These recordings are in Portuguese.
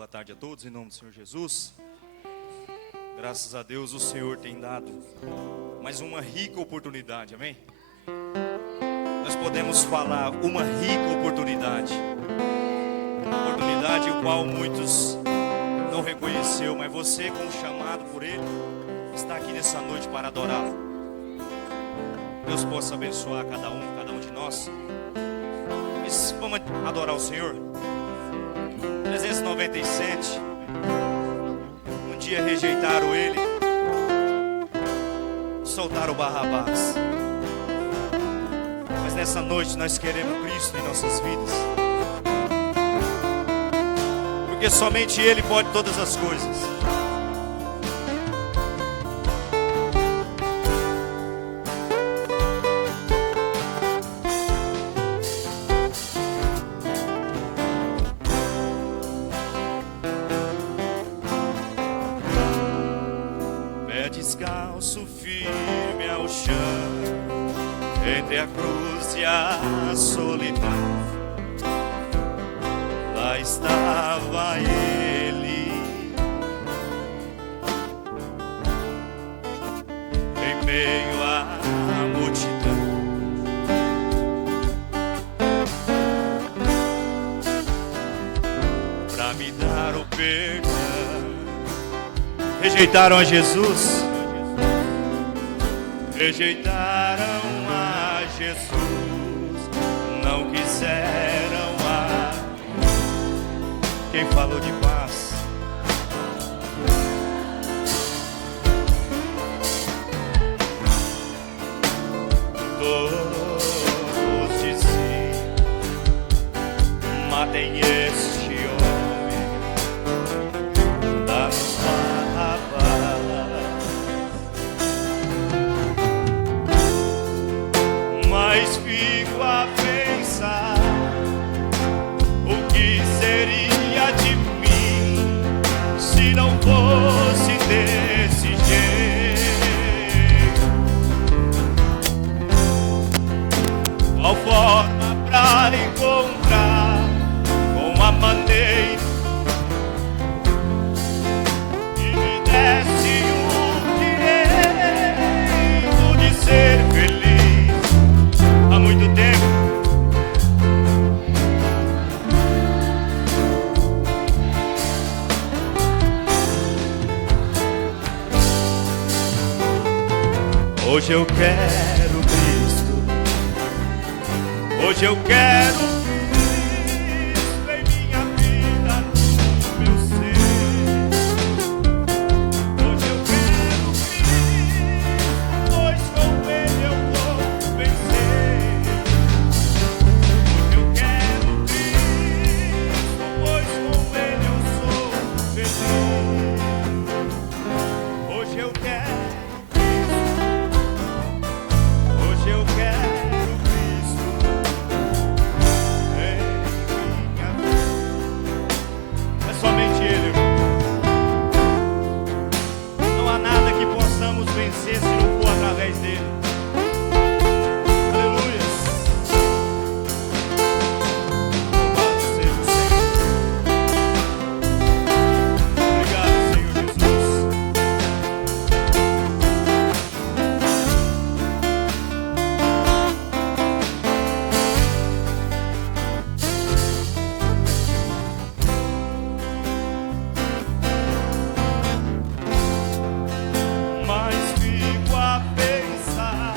boa tarde a todos, em nome do Senhor Jesus. Graças a Deus o Senhor tem dado mais uma rica oportunidade, amém? Nós podemos falar uma rica oportunidade. Uma oportunidade o qual muitos não reconheceu, mas você, como chamado por Ele, está aqui nessa noite para adorá-lo. Deus possa abençoar cada um de nós. Mas vamos adorar o Senhor. 397. Um dia rejeitaram Ele, soltaram Barrabás. Mas nessa noite nós queremos Cristo em nossas vidas, porque somente Ele pode todas as coisas. Descalço, firme ao chão, entre a cruz e a solidão, lá estava Ele, em meio à multidão. Para me dar o perdão. Rejeitaram a Jesus. Rejeitaram a Jesus, não quiseram a quem falou de paz. Todos diziam: matem este homem, dá-nos mas fico a pensar o que seria de mim se não fosse desse jeito. Qual forma pra encontrar com a maneira que me desse o direito de ser feliz. Há muito tempo hoje eu quero Cristo, hoje eu quero Cristo em minha vida, no meu ser. Hoje eu quero Cristo, pois com Ele eu vou vencer. Hoje eu quero Cristo, pois com Ele eu sou feliz. Hoje eu quero Hoje eu quero Cristo em minha vida. É somente Ele, irmão. Não há nada que possamos vencer se não for através dEle. Aleluia. Louvado seja o Senhor. Obrigado, Senhor Jesus. Mas fico a pensar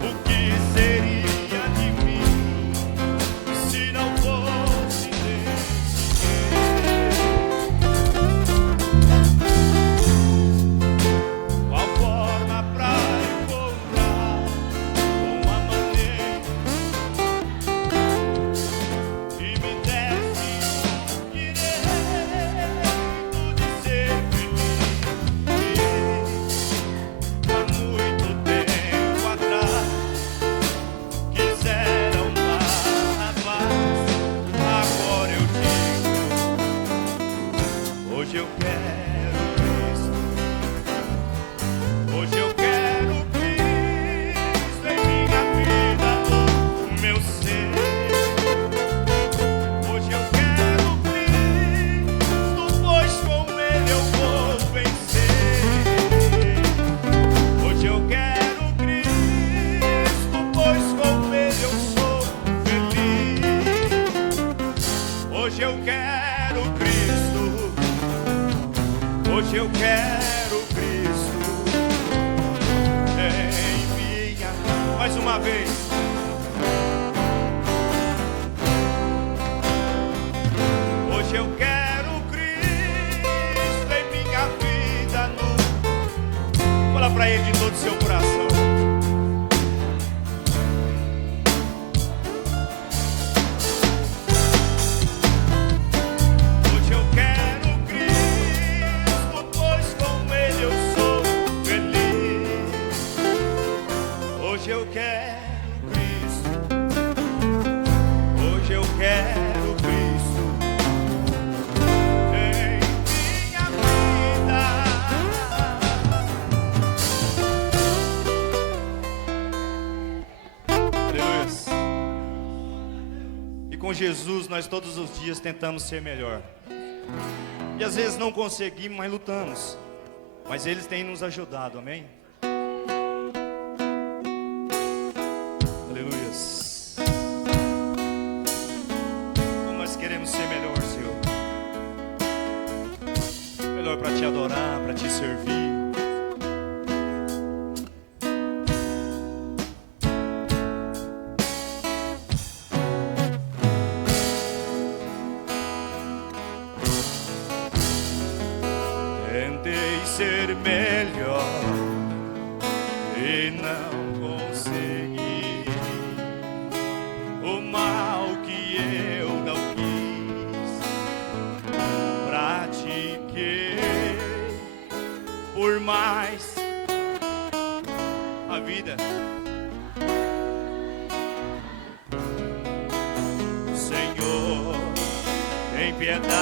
o que seria de mim se não fosse desse jeito. Qual forma pra encontrar uma maneira que me desse o direito de ser feliz. Há muito tempo atrás quiseram Barrabás, agora eu digo: hoje eu quero Cristo, hoje eu quero Cristo em minha vida, no meu ser. Hoje eu quero Cristo. eu quero Cristo. Hoje eu quero Cristo em minha. Mais uma vez. Hoje eu quero Cristo em minha vida. Fala pra Ele de todo o seu coração. Hoje eu quero Cristo, pois com Ele eu sou feliz. Hoje eu quero Cristo. Hoje eu quero Cristo em minha vida. Aleluia. E com Jesus nós todos os dias tentamos ser melhor. E às vezes não conseguimos, mas lutamos. Mas eles têm nos ajudado, amém? Aleluia. Como nós queremos ser melhor, Senhor. Melhor para te adorar, para te servir. Tentei ser melhor e não consegui. O mal que eu não quis, pratiquei por mais a vida. Senhor, tem piedade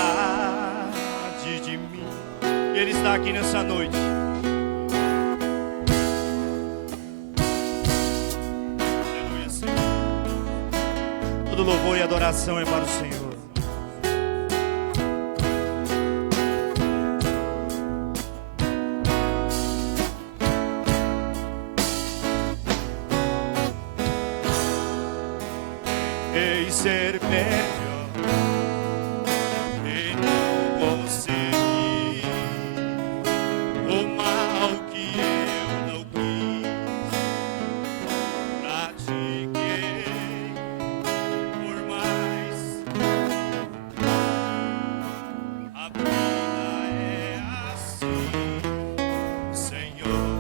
de mim. Ele está aqui nessa noite. Aleluia, Senhor. Todo louvor e adoração é para o Senhor. Ei, ser melhor e não consegui. O mal que eu não quis, pratiquei por mais. A vida é assim, Senhor.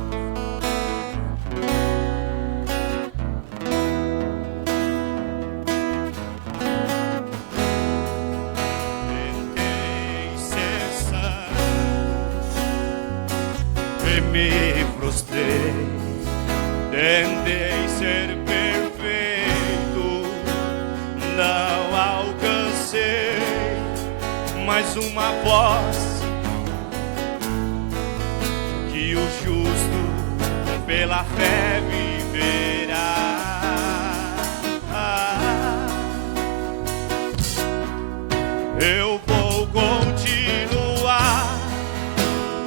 Tentei ser santo e me frustrei. Tentei ser perfeito, não alcancei. Mais uma voz que o justo pela fé viverá. Eu vou continuar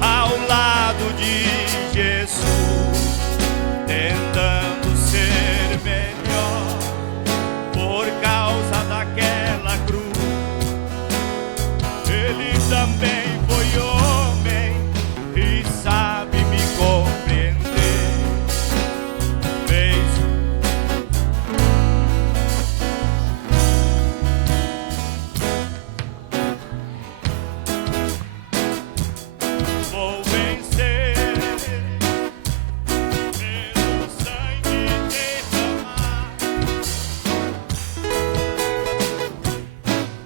ao lado de Jesus, tentando ser melhor por causa daquela cruz. Ele também foi homem e sabe me compreender. Fez vou vencer pelo sangue derramado.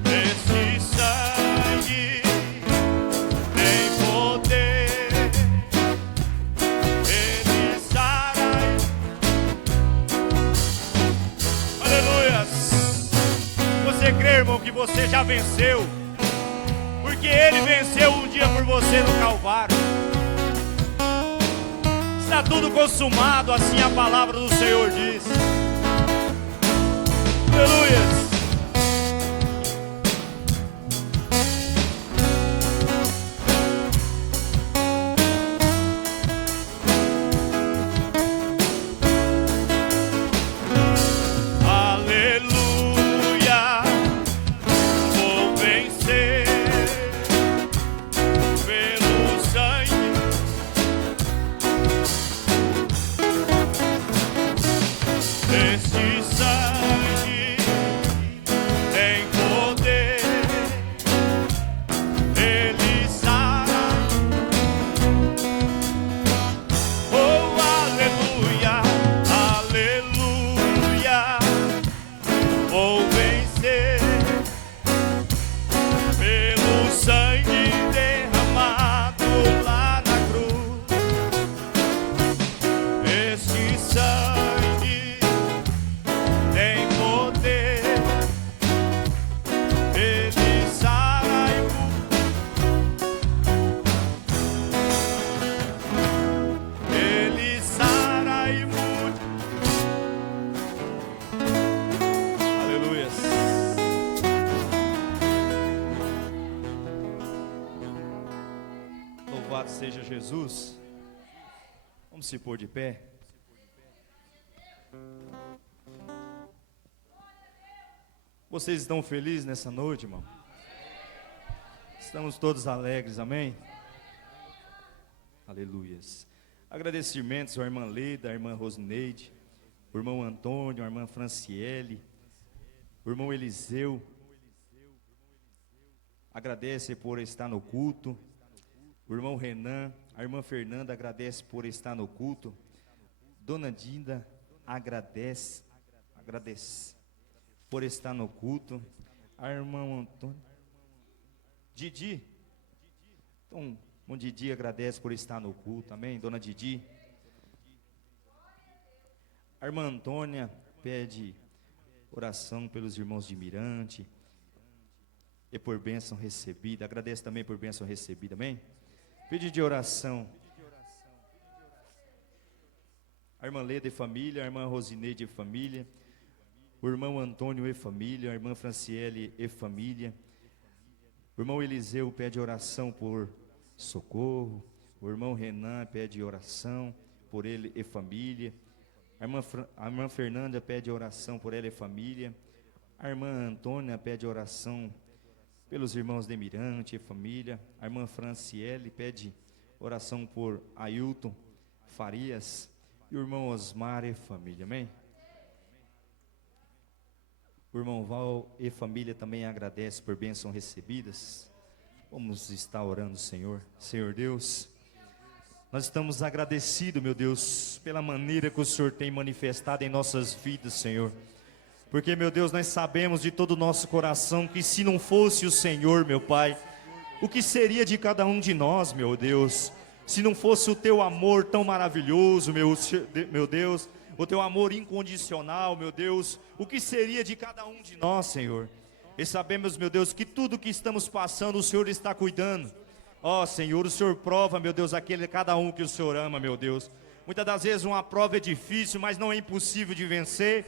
Esse sangue tem poder, ele sara. Aleluias. Você crê, irmão, que você já venceu? Porque ele venceu um dia por você no Calvário. Está tudo consumado, assim a palavra do Senhor diz. Aleluia. Aleluia. Vou vencer. Louvado seja Jesus. Vamos se pôr de pé. Vocês estão felizes nessa noite, irmão? Estamos todos alegres, amém? Aleluias. Agradecimentos à irmã Leda, à irmã Rosineide, ao irmão Antônio, à irmã Franciele, ao irmão Eliseu. Agradece por estar no culto. O irmão Renan, a irmã Fernanda agradece por estar no culto. Dona Dinda agradece por estar no culto. A irmã Antônio, Didi, então, o Didi agradece por estar no culto, amém? Dona Didi. A irmã Antônia pede oração pelos irmãos de Mirante e por bênção recebida. Agradece também por bênção recebida, amém? Pedido de oração. A irmã Leda e família, a irmã Rosineide e família, o irmão Antônio e família, a irmã Franciele e família. O irmão Eliseu pede oração por socorro. O irmão Renan pede oração por ele e família. A irmã Fernanda pede oração por ela e família. A irmã Antônia pede oração pelos irmãos de Mirante e família. A irmã Franciele pede oração por Ailton Farias e o irmão Osmar e família, amém? O irmão Val e família também agradece por bênçãos recebidas. Vamos estar orando, Senhor. Senhor Deus, nós estamos agradecidos, meu Deus, pela maneira que o Senhor tem manifestado em nossas vidas, Senhor. Porque, meu Deus, nós sabemos de todo o nosso coração que se não fosse o Senhor, meu Pai, o que seria de cada um de nós, meu Deus? Se não fosse o Teu amor tão maravilhoso, meu Deus, o Teu amor incondicional, meu Deus, o que seria de cada um de nós, Senhor? E sabemos, meu Deus, que tudo que estamos passando, o Senhor está cuidando. Ó, Senhor, o Senhor prova, meu Deus, cada um que o Senhor ama, meu Deus. Muitas das vezes uma prova é difícil, mas não é impossível de vencer.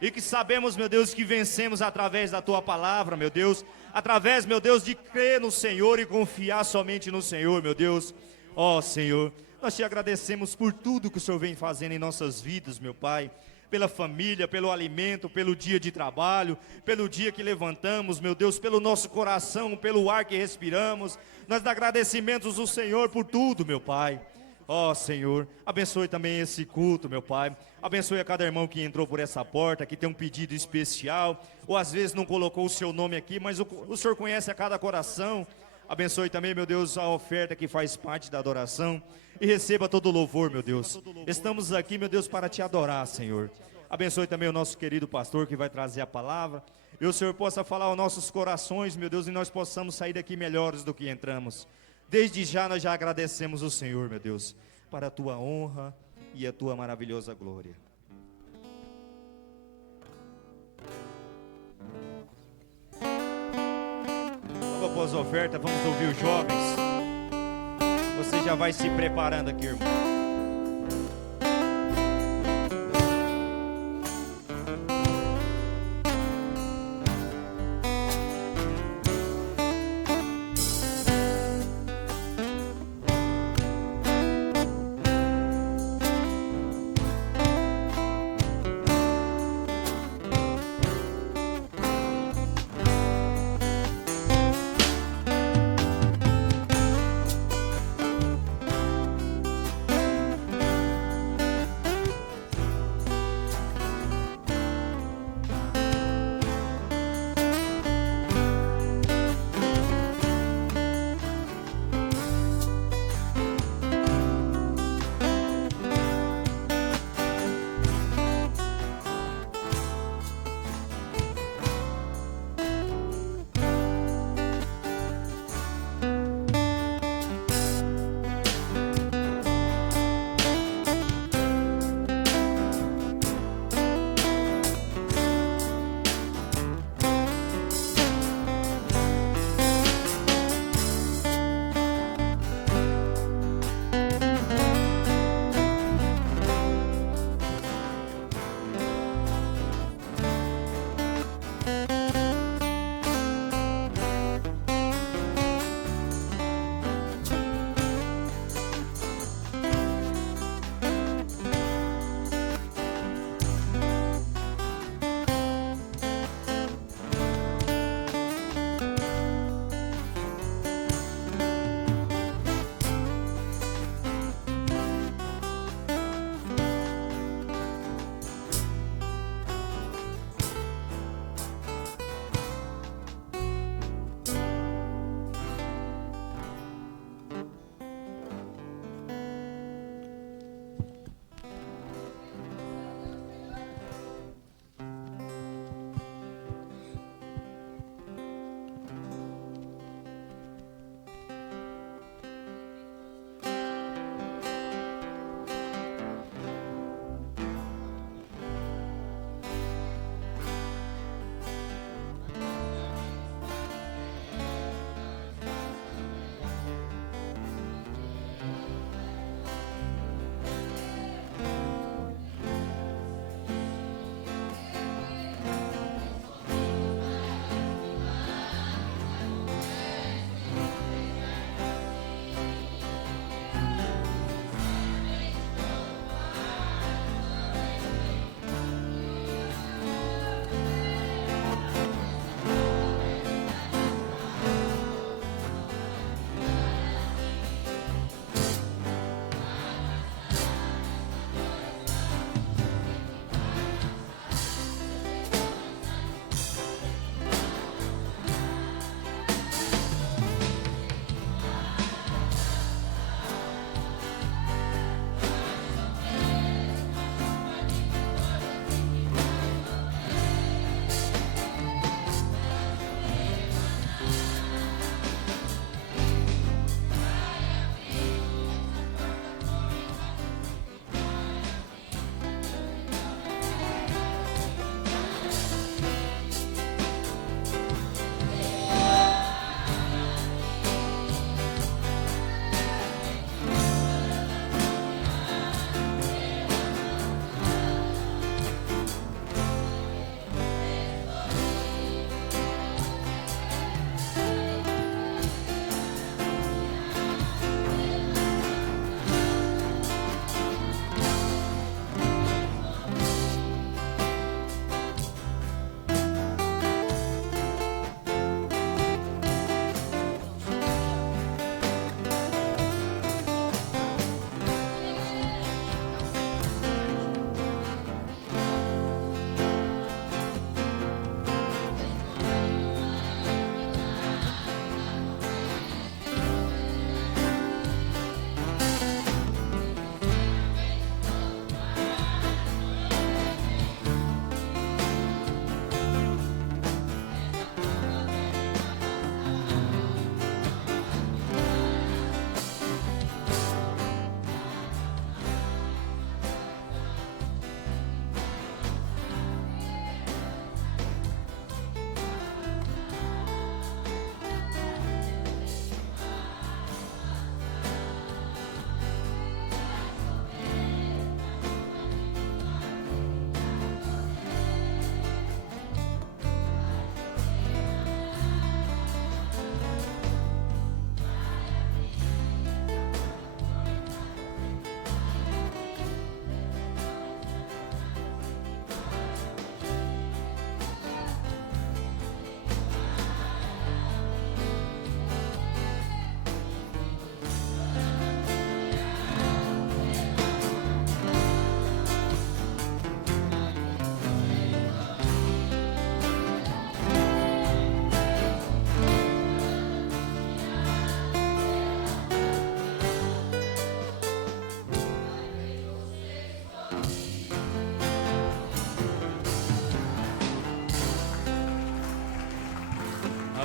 E que sabemos, meu Deus, que vencemos através da Tua palavra, meu Deus. Através, meu Deus, de crer no Senhor e confiar somente no Senhor, meu Deus. Ó, Senhor, nós Te agradecemos por tudo que o Senhor vem fazendo em nossas vidas, meu Pai. Pela família, pelo alimento, pelo dia de trabalho, pelo dia que levantamos, meu Deus, pelo nosso coração, pelo ar que respiramos. Nós agradecimentos ao Senhor por tudo, meu Pai. Ó, Senhor, abençoe também esse culto, meu Pai. Abençoe a cada irmão que entrou por essa porta, que tem um pedido especial, ou às vezes não colocou o seu nome aqui, mas o Senhor conhece a cada coração. Abençoe também, meu Deus, a oferta que faz parte da adoração. E receba todo o louvor, meu Deus. Estamos aqui, meu Deus, para Te adorar, Senhor. Abençoe também o nosso querido pastor que vai trazer a palavra. E o Senhor possa falar aos nossos corações, meu Deus, e nós possamos sair daqui melhores do que entramos. Desde já nós já agradecemos o Senhor, meu Deus, para a Tua honra e a Tua maravilhosa glória. Logo após a oferta, vamos ouvir os jovens. Você já vai se preparando aqui, irmão.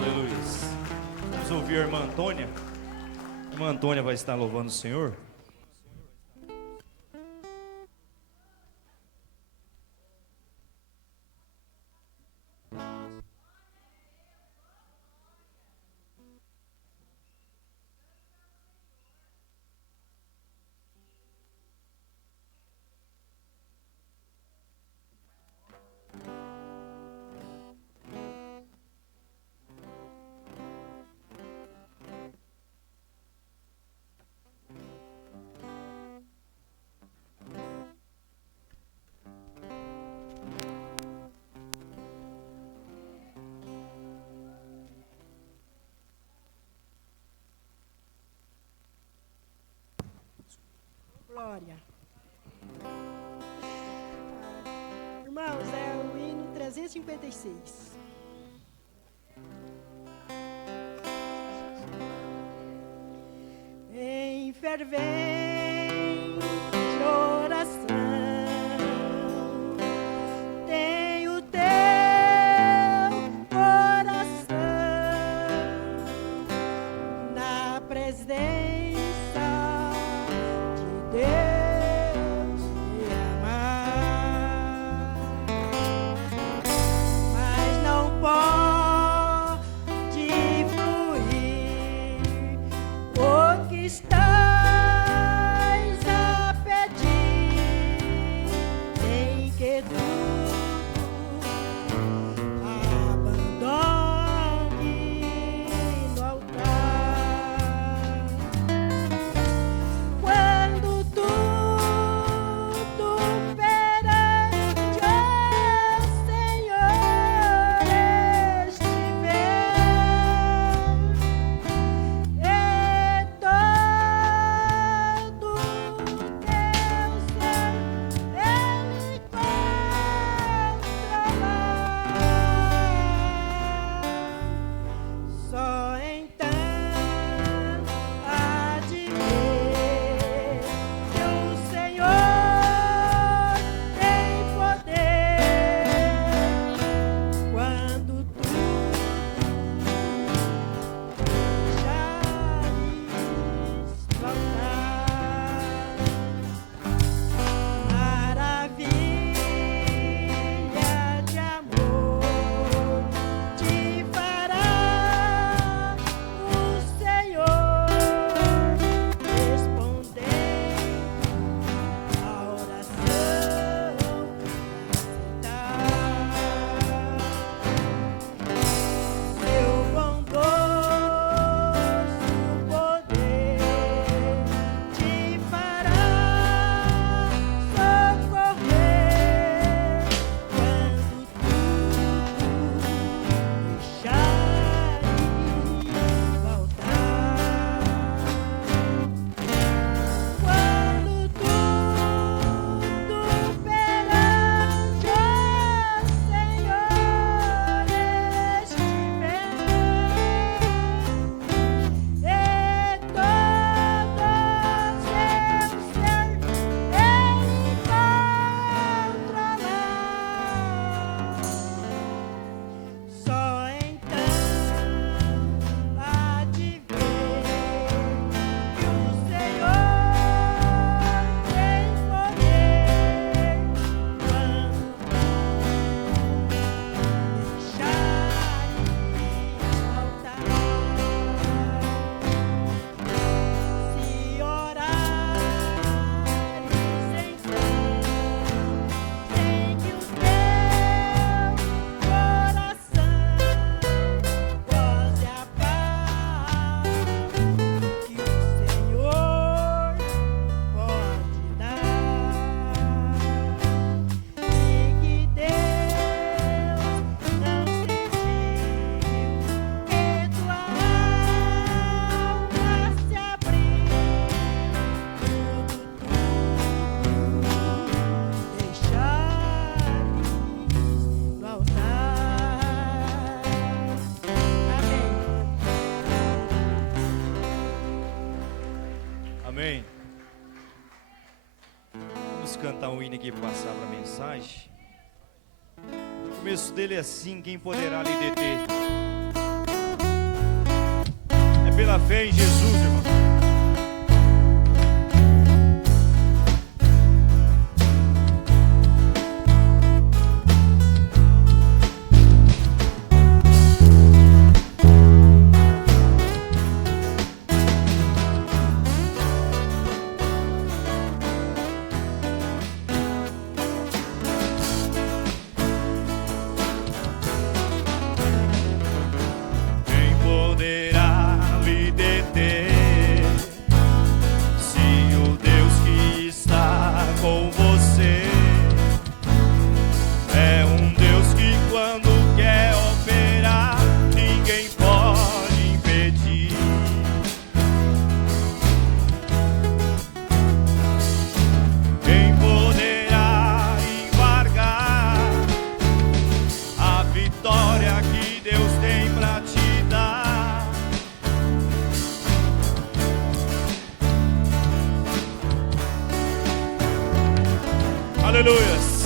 Aleluia. Vamos ouvir a irmã Antônia. A irmã Antônia vai estar louvando o Senhor. Glória. Irmãos, é o hino 356. Em fervente oração, tenho teu coração na presença de Deus me amar, mas não pode fluir o que estás a pedir, sem que tudo abandone no altar. Quando tudo perante o Senhor estiver, e todo teu ser Ele controlar, só então há de ver que o Senhor tem poder quando tudo deixares faltar. Maravilha de amor te fará o Senhor, respondendo a oração aceitar. Seu bondoso poder te fará socorrer quando tudo deixares faltar. Quando tudo perante o Senhor estiver, e todo seu ser Ele controlar, só então há de ver que o Senhor tem poder quando deixares faltar. Se orares então, sem que o teu coração goze a paz que o Senhor pode dar, e que Deus não sentiu que tua alma se abriu, tudo deixares no altar. Amém. Amém. Vamos cantar um hino aqui para passar para a mensagem. O começo dele é assim: quem poderá lhe deter? pela fé em Jesus, irmão. Quem poderá lhe deter, se o Deus que está com você é um Deus que quando quer operar, ninguém pode impedir. Quem poderá embargar a vitória que Deus tem pra te dar? Aleluias.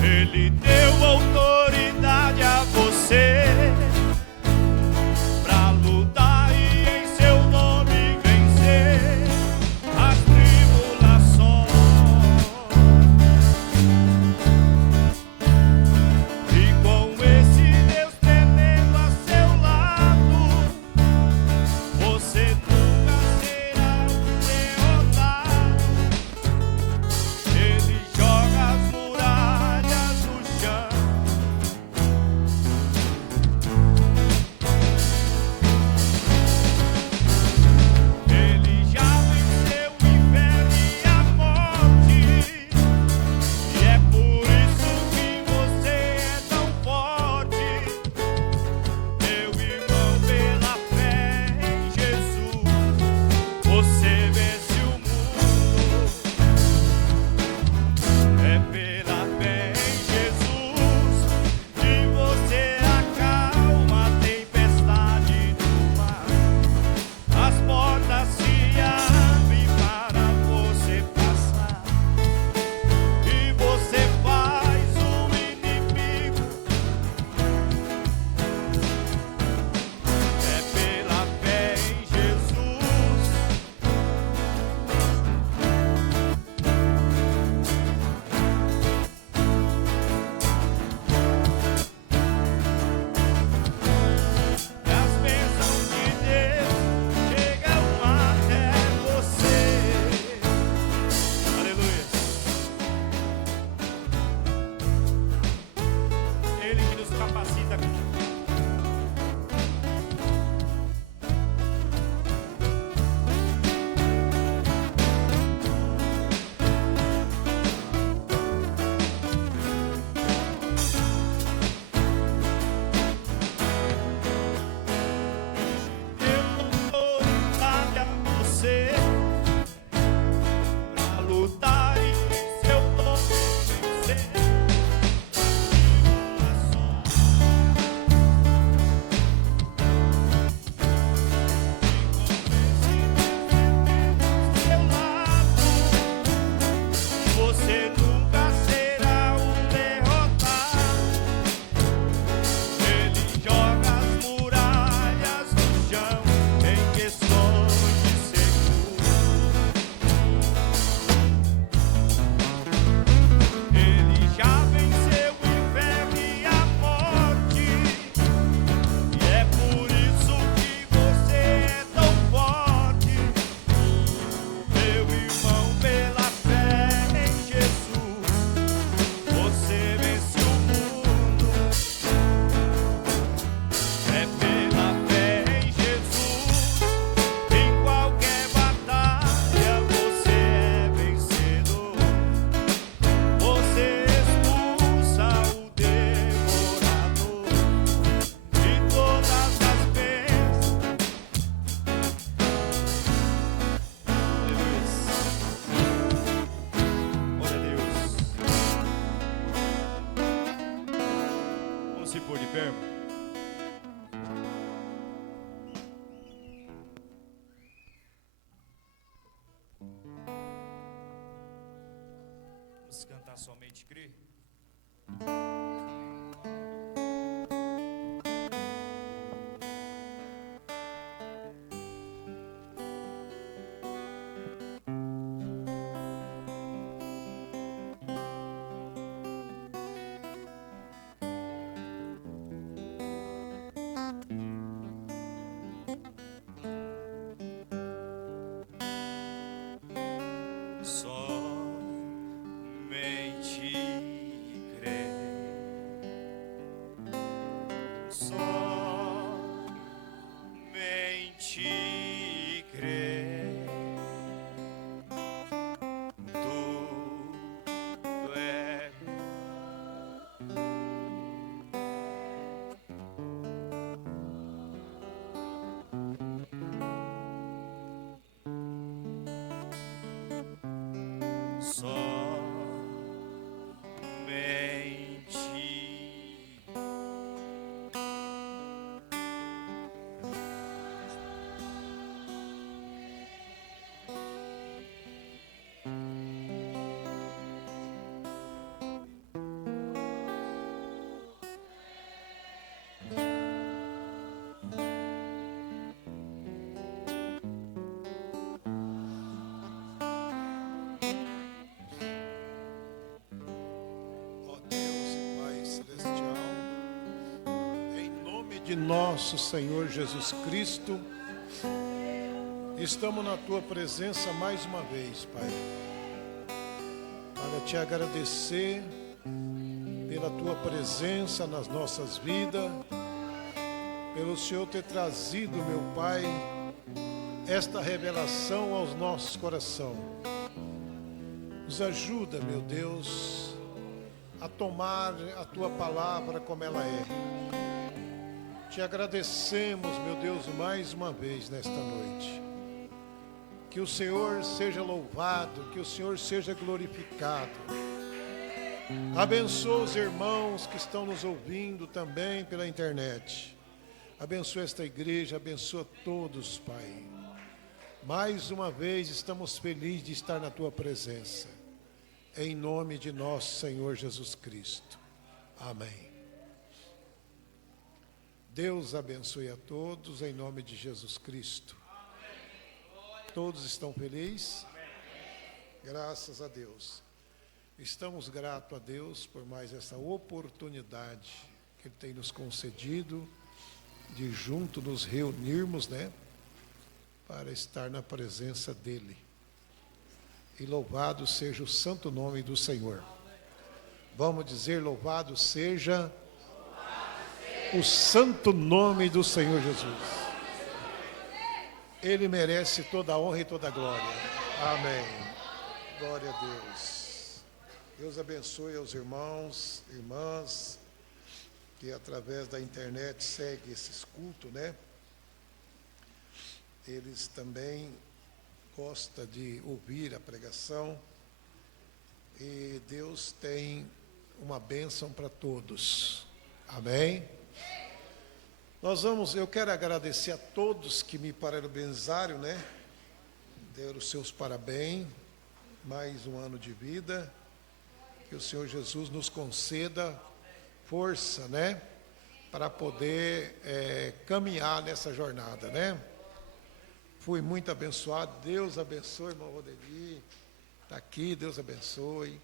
Ele deu autoridade a você pra lutar e em seu nome vencer as tribulações. E com esse Deus tremendo a seu lado, você nunca será derrotado. Ele joga as muralhas no chão. Ele já venceu o inferno e a morte. E é por isso que você é tão forte. Meu irmão, pela fé em Jesus, você vence o mundo. É pela fé em Jesus que você acalma a tempestade do mar. As portas se abrem para você passar e você faz o inimigo. É pela fé em Jesus. As bênçãos de Deus chegam até você. Aleluia. Ele que nos capacita. Eu dou vontade a você pra lutar e em seu nome vencer. Seu lado, você nunca será um derrotado. Ele joga as muralhas no chão em questões de segundo. Ele já venceu o inferno e a morte. E é por isso que você é tão forte. Meu irmão, pela fé em Jesus, você vence o mundo. É pela fé em Jesus, em qualquer batalha você é vencedor. Você expulsa o devorador de todas as bênçãos. Glória a Deus. Vamos se pôr de pé, irmão. Vamos cantar somente crer. de nosso Senhor Jesus Cristo, estamos na Tua presença mais uma vez, Pai, para Te agradecer pela Tua presença nas nossas vidas, pelo Senhor ter trazido, meu Pai, esta revelação aos nossos corações. Nos ajuda, meu Deus, a tomar a Tua palavra como ela é. Te agradecemos, meu Deus, mais uma vez nesta noite. Que o Senhor seja louvado, que o Senhor seja glorificado. Abençoa os irmãos que estão nos ouvindo também pela internet. Abençoa esta igreja, abençoa todos, Pai. Mais uma vez estamos felizes de estar na Tua presença. Em nome de nosso Senhor Jesus Cristo. Amém. Deus abençoe a todos em nome de Jesus Cristo. Todos estão felizes? Graças a Deus. Estamos gratos a Deus por mais essa oportunidade que Ele tem nos concedido de junto nos reunirmos, né? Para estar na presença dEle. E louvado seja o santo nome do Senhor. Vamos dizer, louvado seja o santo nome do Senhor Jesus. Ele merece toda a honra e toda a glória. Amém. Glória a Deus. Deus abençoe aos irmãos, irmãs, que através da internet seguem esses cultos, né? Eles também gostam de ouvir a pregação. E Deus tem uma bênção para todos. Amém? Eu quero agradecer a todos que me parabenizaram, né? Deram os seus parabéns, mais um ano de vida. Que o Senhor Jesus nos conceda força, né? Para poder caminhar nessa jornada, né? Fui muito abençoado. Deus abençoe, irmão Rodeli. Está aqui, Deus abençoe.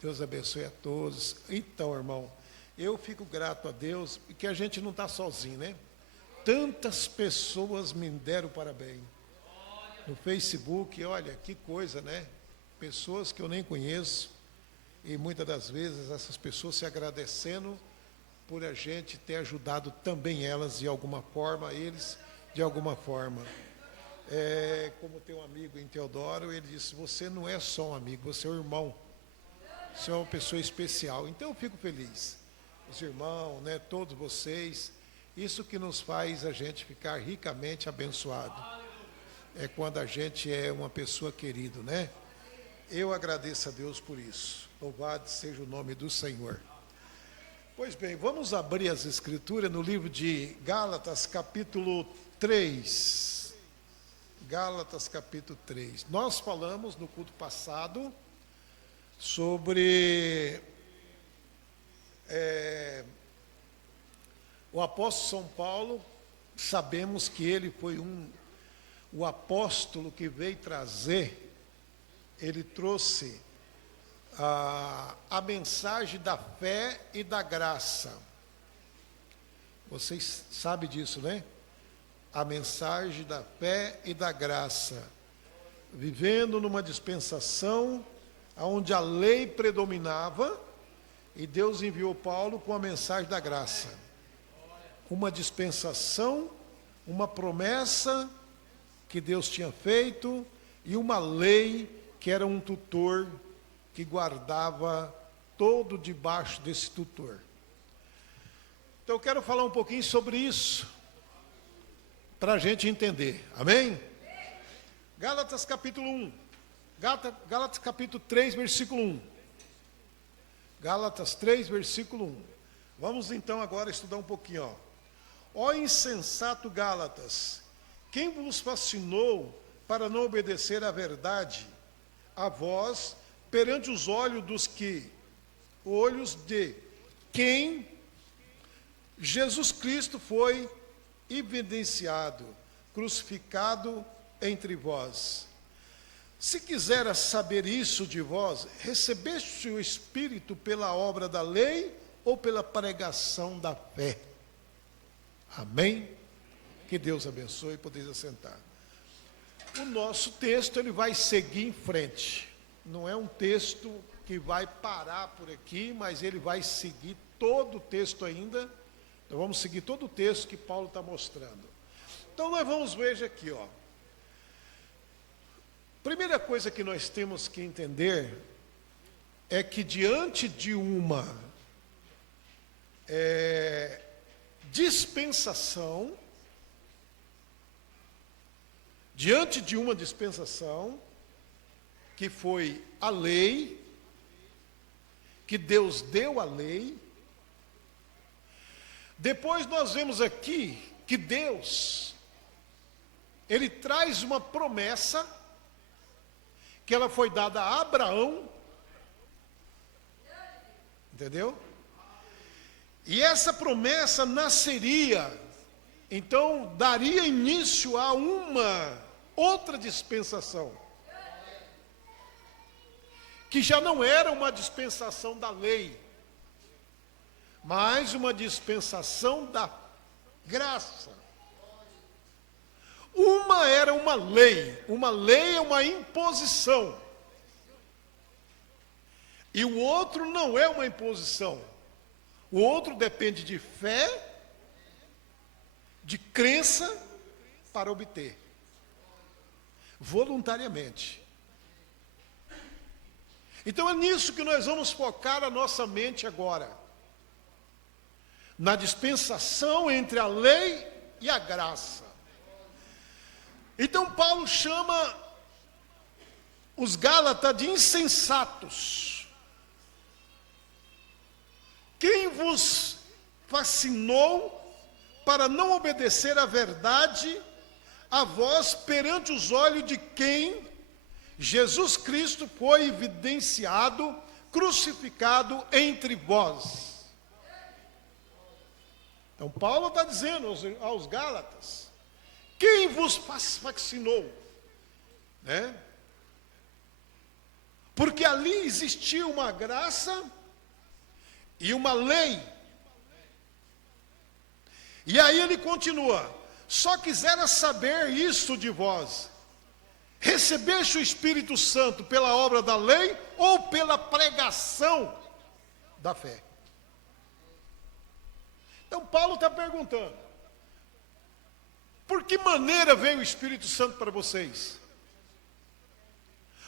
Deus abençoe a todos. Então, irmão, eu fico grato a Deus, porque a gente não está sozinho, né? Tantas pessoas me deram parabéns. No Facebook, olha, que coisa, né? Pessoas que eu nem conheço. E muitas das vezes essas pessoas se agradecendo por a gente ter ajudado também elas de alguma forma, eles de alguma forma. Como tem um amigo em Teodoro, ele disse, você não é só um amigo, você é um irmão. Você é uma pessoa especial. Então eu fico feliz. Os irmãos, né, todos vocês, isso que nos faz a gente ficar ricamente abençoado. É quando a gente é uma pessoa querida, né? Eu agradeço a Deus por isso. Louvado seja o nome do Senhor. Pois bem, vamos abrir as Escrituras no livro de Gálatas, capítulo 3. Gálatas, capítulo 3. Nós falamos no culto passado sobre o apóstolo São Paulo. Sabemos que ele foi o apóstolo que veio trazer, ele trouxe a mensagem da fé e da graça. Vocês sabem disso, né? A mensagem da fé e da graça. Vivendo numa dispensação onde a lei predominava, e Deus enviou Paulo com a mensagem da graça. Uma dispensação, uma promessa que Deus tinha feito, e uma lei que era um tutor que guardava todo debaixo desse tutor. Então eu quero falar um pouquinho sobre isso, para a gente entender, amém? Gálatas capítulo 1, Gálatas capítulo 3, versículo 1. Gálatas 3, versículo 1. Vamos então agora estudar um pouquinho, ó insensato Gálatas, quem vos fascinou para não obedecer à verdade, a vós, perante os olhos de quem Jesus Cristo foi evidenciado, crucificado entre vós. Se quisera saber isso de vós, recebeste o Espírito pela obra da lei ou pela pregação da fé? Amém? Que Deus abençoe, podeis assentar. O nosso texto ele vai seguir em frente. Não é um texto que vai parar por aqui, mas ele vai seguir todo o texto ainda. Nós vamos seguir todo o texto que Paulo está mostrando. Então nós vamos ver aqui, ó. Primeira coisa que nós temos que entender é que diante de uma dispensação, que foi a lei, que Deus deu a lei, depois nós vemos aqui que Deus, Ele traz uma promessa, que ela foi dada a Abraão, entendeu? E essa promessa nasceria, então daria início a uma outra dispensação, que já não era uma dispensação da lei, mas uma dispensação da graça. Uma era uma lei é uma imposição, e o outro não é uma imposição, o outro depende de fé, de crença para obter, voluntariamente. Então é nisso que nós vamos focar a nossa mente agora, na dispensação entre a lei e a graça. Então Paulo chama os Gálatas de insensatos. Quem vos fascinou para não obedecer à verdade, a vós perante os olhos de quem Jesus Cristo foi evidenciado, crucificado entre vós. Então Paulo está dizendo aos Gálatas, quem vos fascinou? Né? Porque ali existia uma graça e uma lei. E aí ele continua, só quisera saber isso de vós, recebeste o Espírito Santo pela obra da lei ou pela pregação da fé? Então Paulo está perguntando, por que maneira veio o Espírito Santo para vocês?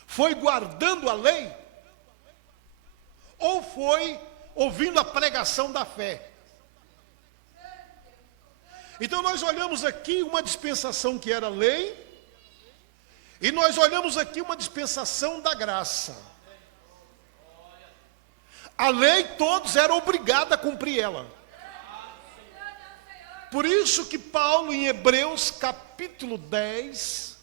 Foi guardando a lei? Ou foi ouvindo a pregação da fé? Então nós olhamos aqui uma dispensação que era lei, e nós olhamos aqui uma dispensação da graça. A lei todos eram obrigados a cumprir ela. Por isso que Paulo, em Hebreus capítulo 10,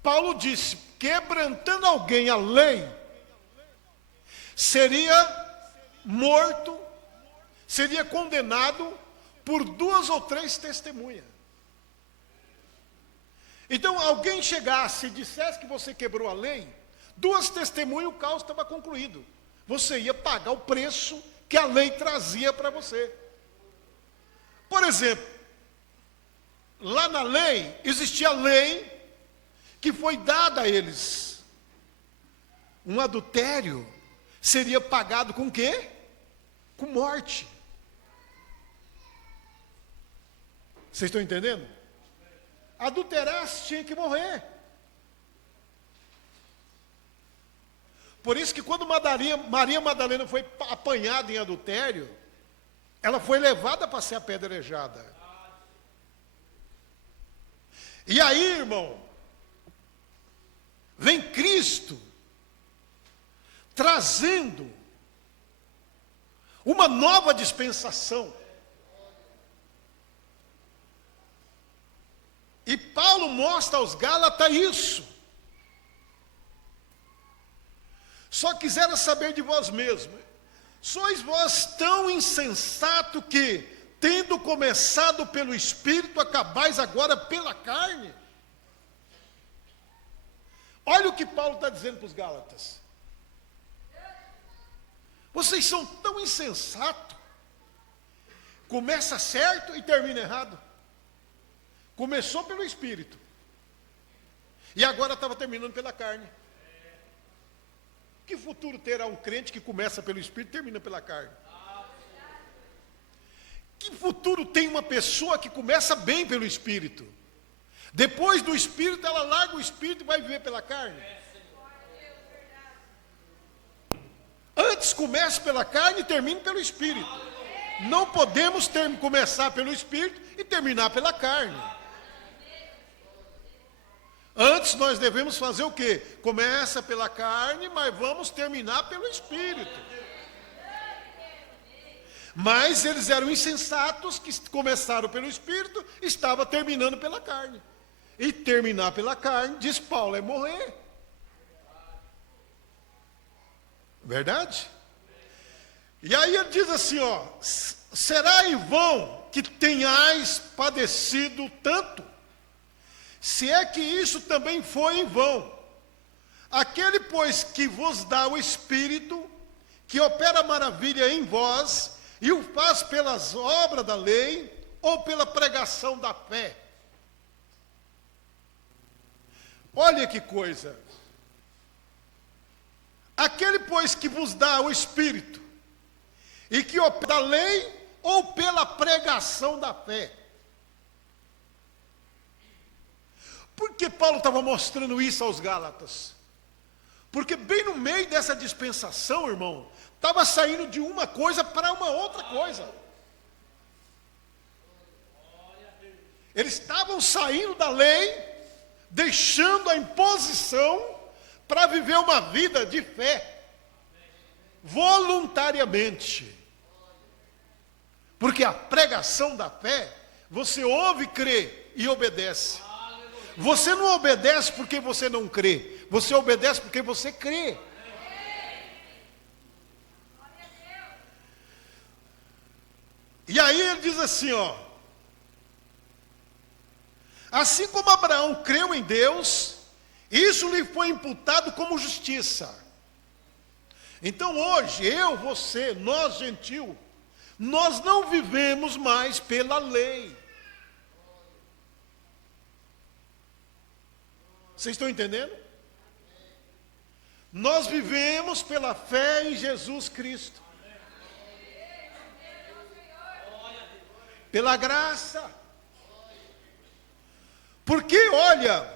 Paulo disse, quebrantando alguém a lei, seria morto, seria condenado por 2 ou 3 testemunhas. Então, alguém chegasse e dissesse que você quebrou a lei, 2 testemunhas, o caso estava concluído. Você ia pagar o preço que a lei trazia para você. Por exemplo, lá na lei, existia a lei que foi dada a eles. Um adultério seria pagado com o quê? Com morte. Vocês estão entendendo? Adulterasse tinha que morrer. Por isso que quando Maria Madalena foi apanhada em adultério, ela foi levada para ser apedrejada. E aí, irmão, vem Cristo trazendo uma nova dispensação. E Paulo mostra aos Gálatas isso. Só quisera saber de vós mesmos. Sois vós tão insensato que, tendo começado pelo Espírito, acabais agora pela carne? Olha o que Paulo está dizendo para os Gálatas. Vocês são tão insensatos Começa certo e termina errado. Começou pelo Espírito. E agora estava terminando pela carne. Que futuro terá um crente que começa pelo Espírito e termina pela carne? Que futuro tem uma pessoa que começa bem pelo Espírito? Depois do Espírito, ela larga o Espírito e vai viver pela carne? Antes comece pela carne e termine pelo Espírito. Não podemos começar pelo Espírito e terminar pela carne. Antes nós devemos fazer o quê? Começa pela carne, mas vamos terminar pelo Espírito. Mas eles eram insensatos que começaram pelo Espírito, estava terminando pela carne. E terminar pela carne, diz Paulo, é morrer. Verdade? E aí ele diz assim, ó, será em vão que tenhais padecido tanto? Se é que isso também foi em vão. Aquele, pois, que vos dá o Espírito, que opera maravilha em vós, e o faz pelas obras da lei, ou pela pregação da fé. Olha que coisa. Aquele, pois, que vos dá o Espírito, e que opera da lei, ou pela pregação da fé. Por que Paulo estava mostrando isso aos Gálatas? Porque bem no meio dessa dispensação, irmão, estava saindo de uma coisa para uma outra coisa. Eles estavam saindo da lei, deixando a imposição para viver uma vida de fé, voluntariamente. Porque a pregação da fé, você ouve, crê e obedece. Você não obedece porque você não crê, você obedece porque você crê. E aí ele diz assim, ó, assim como Abraão creu em Deus, isso lhe foi imputado como justiça. Então hoje, eu, você, nós gentil, nós não vivemos mais pela lei. Vocês estão entendendo? Nós vivemos pela fé em Jesus Cristo. Pela graça. Porque, olha,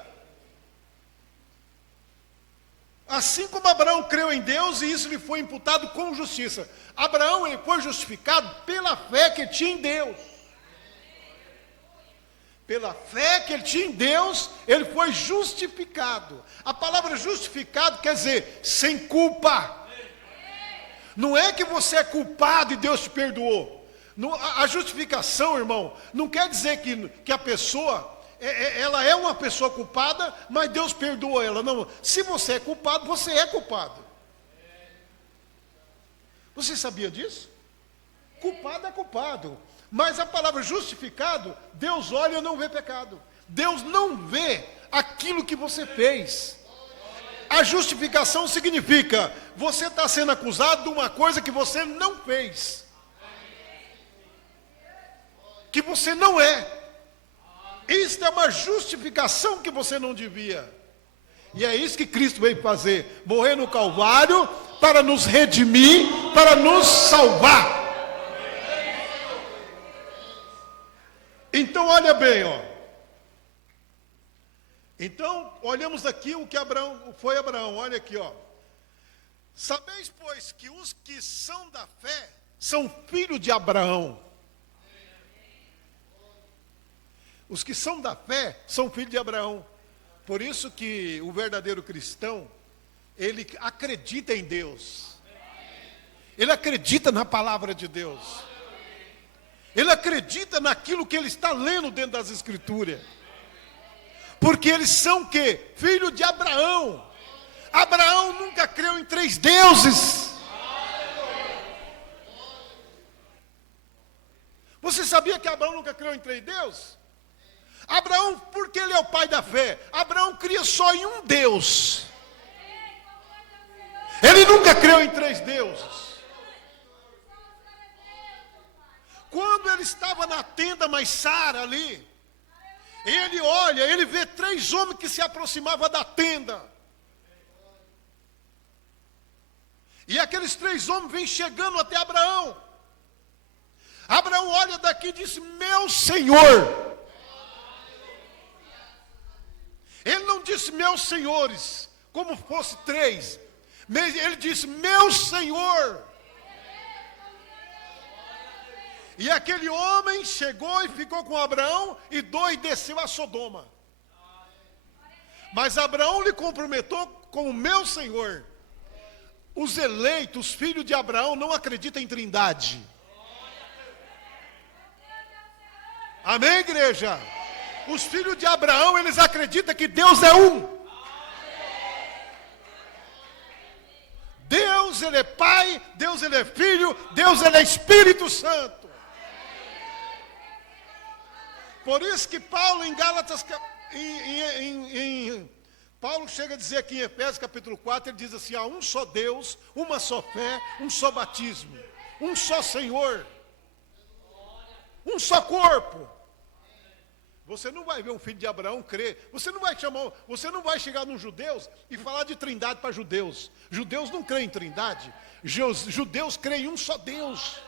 assim como Abraão creu em Deus e isso lhe foi imputado com justiça. Abraão, ele foi justificado pela fé que tinha em Deus. Pela fé que ele tinha em Deus, ele foi justificado. A palavra justificado quer dizer sem culpa. Não é que você é culpado e Deus te perdoou. A justificação, irmão, não quer dizer que a pessoa, ela é uma pessoa culpada, mas Deus perdoou ela. Não, se você é culpado, você é culpado. Você sabia disso? Culpado é culpado. Mas a palavra justificado, Deus olha e não vê pecado. Deus não vê aquilo que você fez. A justificação significa, você está sendo acusado de uma coisa que você não fez. Que você não é. Isto é uma justificação que você não devia. E é isso que Cristo veio fazer. Morrer no Calvário para nos redimir, para nos salvar. Então, olha bem, ó. Então, olhamos aqui o que foi Abraão, olha aqui, ó. Sabeis, pois, que os que são da fé são filhos de Abraão. Os que são da fé são filhos de Abraão. Por isso que o verdadeiro cristão, ele acredita em Deus. Ele acredita na palavra de Deus. Ele acredita naquilo que ele está lendo dentro das Escrituras. Porque eles são o quê? Filho de Abraão. Abraão nunca creu em 3 deuses. Você sabia que Abraão nunca creu em 3 deuses? Abraão, porque ele é o pai da fé, Abraão cria só em um Deus. Ele nunca creu em 3 deuses. Quando ele estava na tenda, mas Sara ali, ele olha, ele vê 3 homens que se aproximavam da tenda. E aqueles 3 homens vêm chegando até Abraão. Abraão olha daqui e diz: meu Senhor. Ele não disse meus senhores, como fosse 3. Mas ele disse: meu Senhor. E aquele homem chegou e ficou com Abraão, e 2 desceu a Sodoma. Mas Abraão lhe cumprimentou como meu Senhor. Os eleitos, os filhos de Abraão, não acreditam em trindade. Amém, igreja? Os filhos de Abraão, eles acreditam que Deus é um. Deus, ele é Pai, Deus, ele é Filho, Deus, ele é Espírito Santo. Por isso que Paulo em Gálatas, Paulo chega a dizer aqui em Efésios capítulo 4, ele diz assim: há um só Deus, uma só fé, um só batismo, um só Senhor, um só corpo. Você não vai ver um filho de Abraão crer, você não vai chegar nos judeus e falar de trindade para judeus. Judeus não creem em trindade, judeus creem em um só Deus.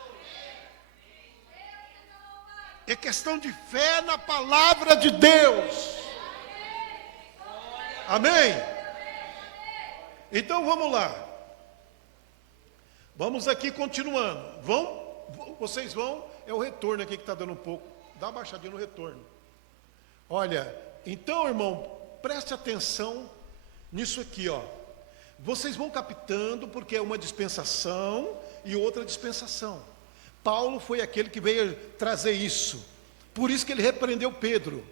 É questão de fé na palavra de Deus. Amém? Então vamos lá. Vamos aqui continuando. Vocês vão, é o retorno aqui que está dando um pouco. Dá uma baixadinha no retorno. Olha, então, irmão, preste atenção nisso aqui, ó. Vocês vão captando, porque é uma dispensação e outra dispensação. Paulo foi aquele que veio trazer isso. Por isso que ele repreendeu Pedro.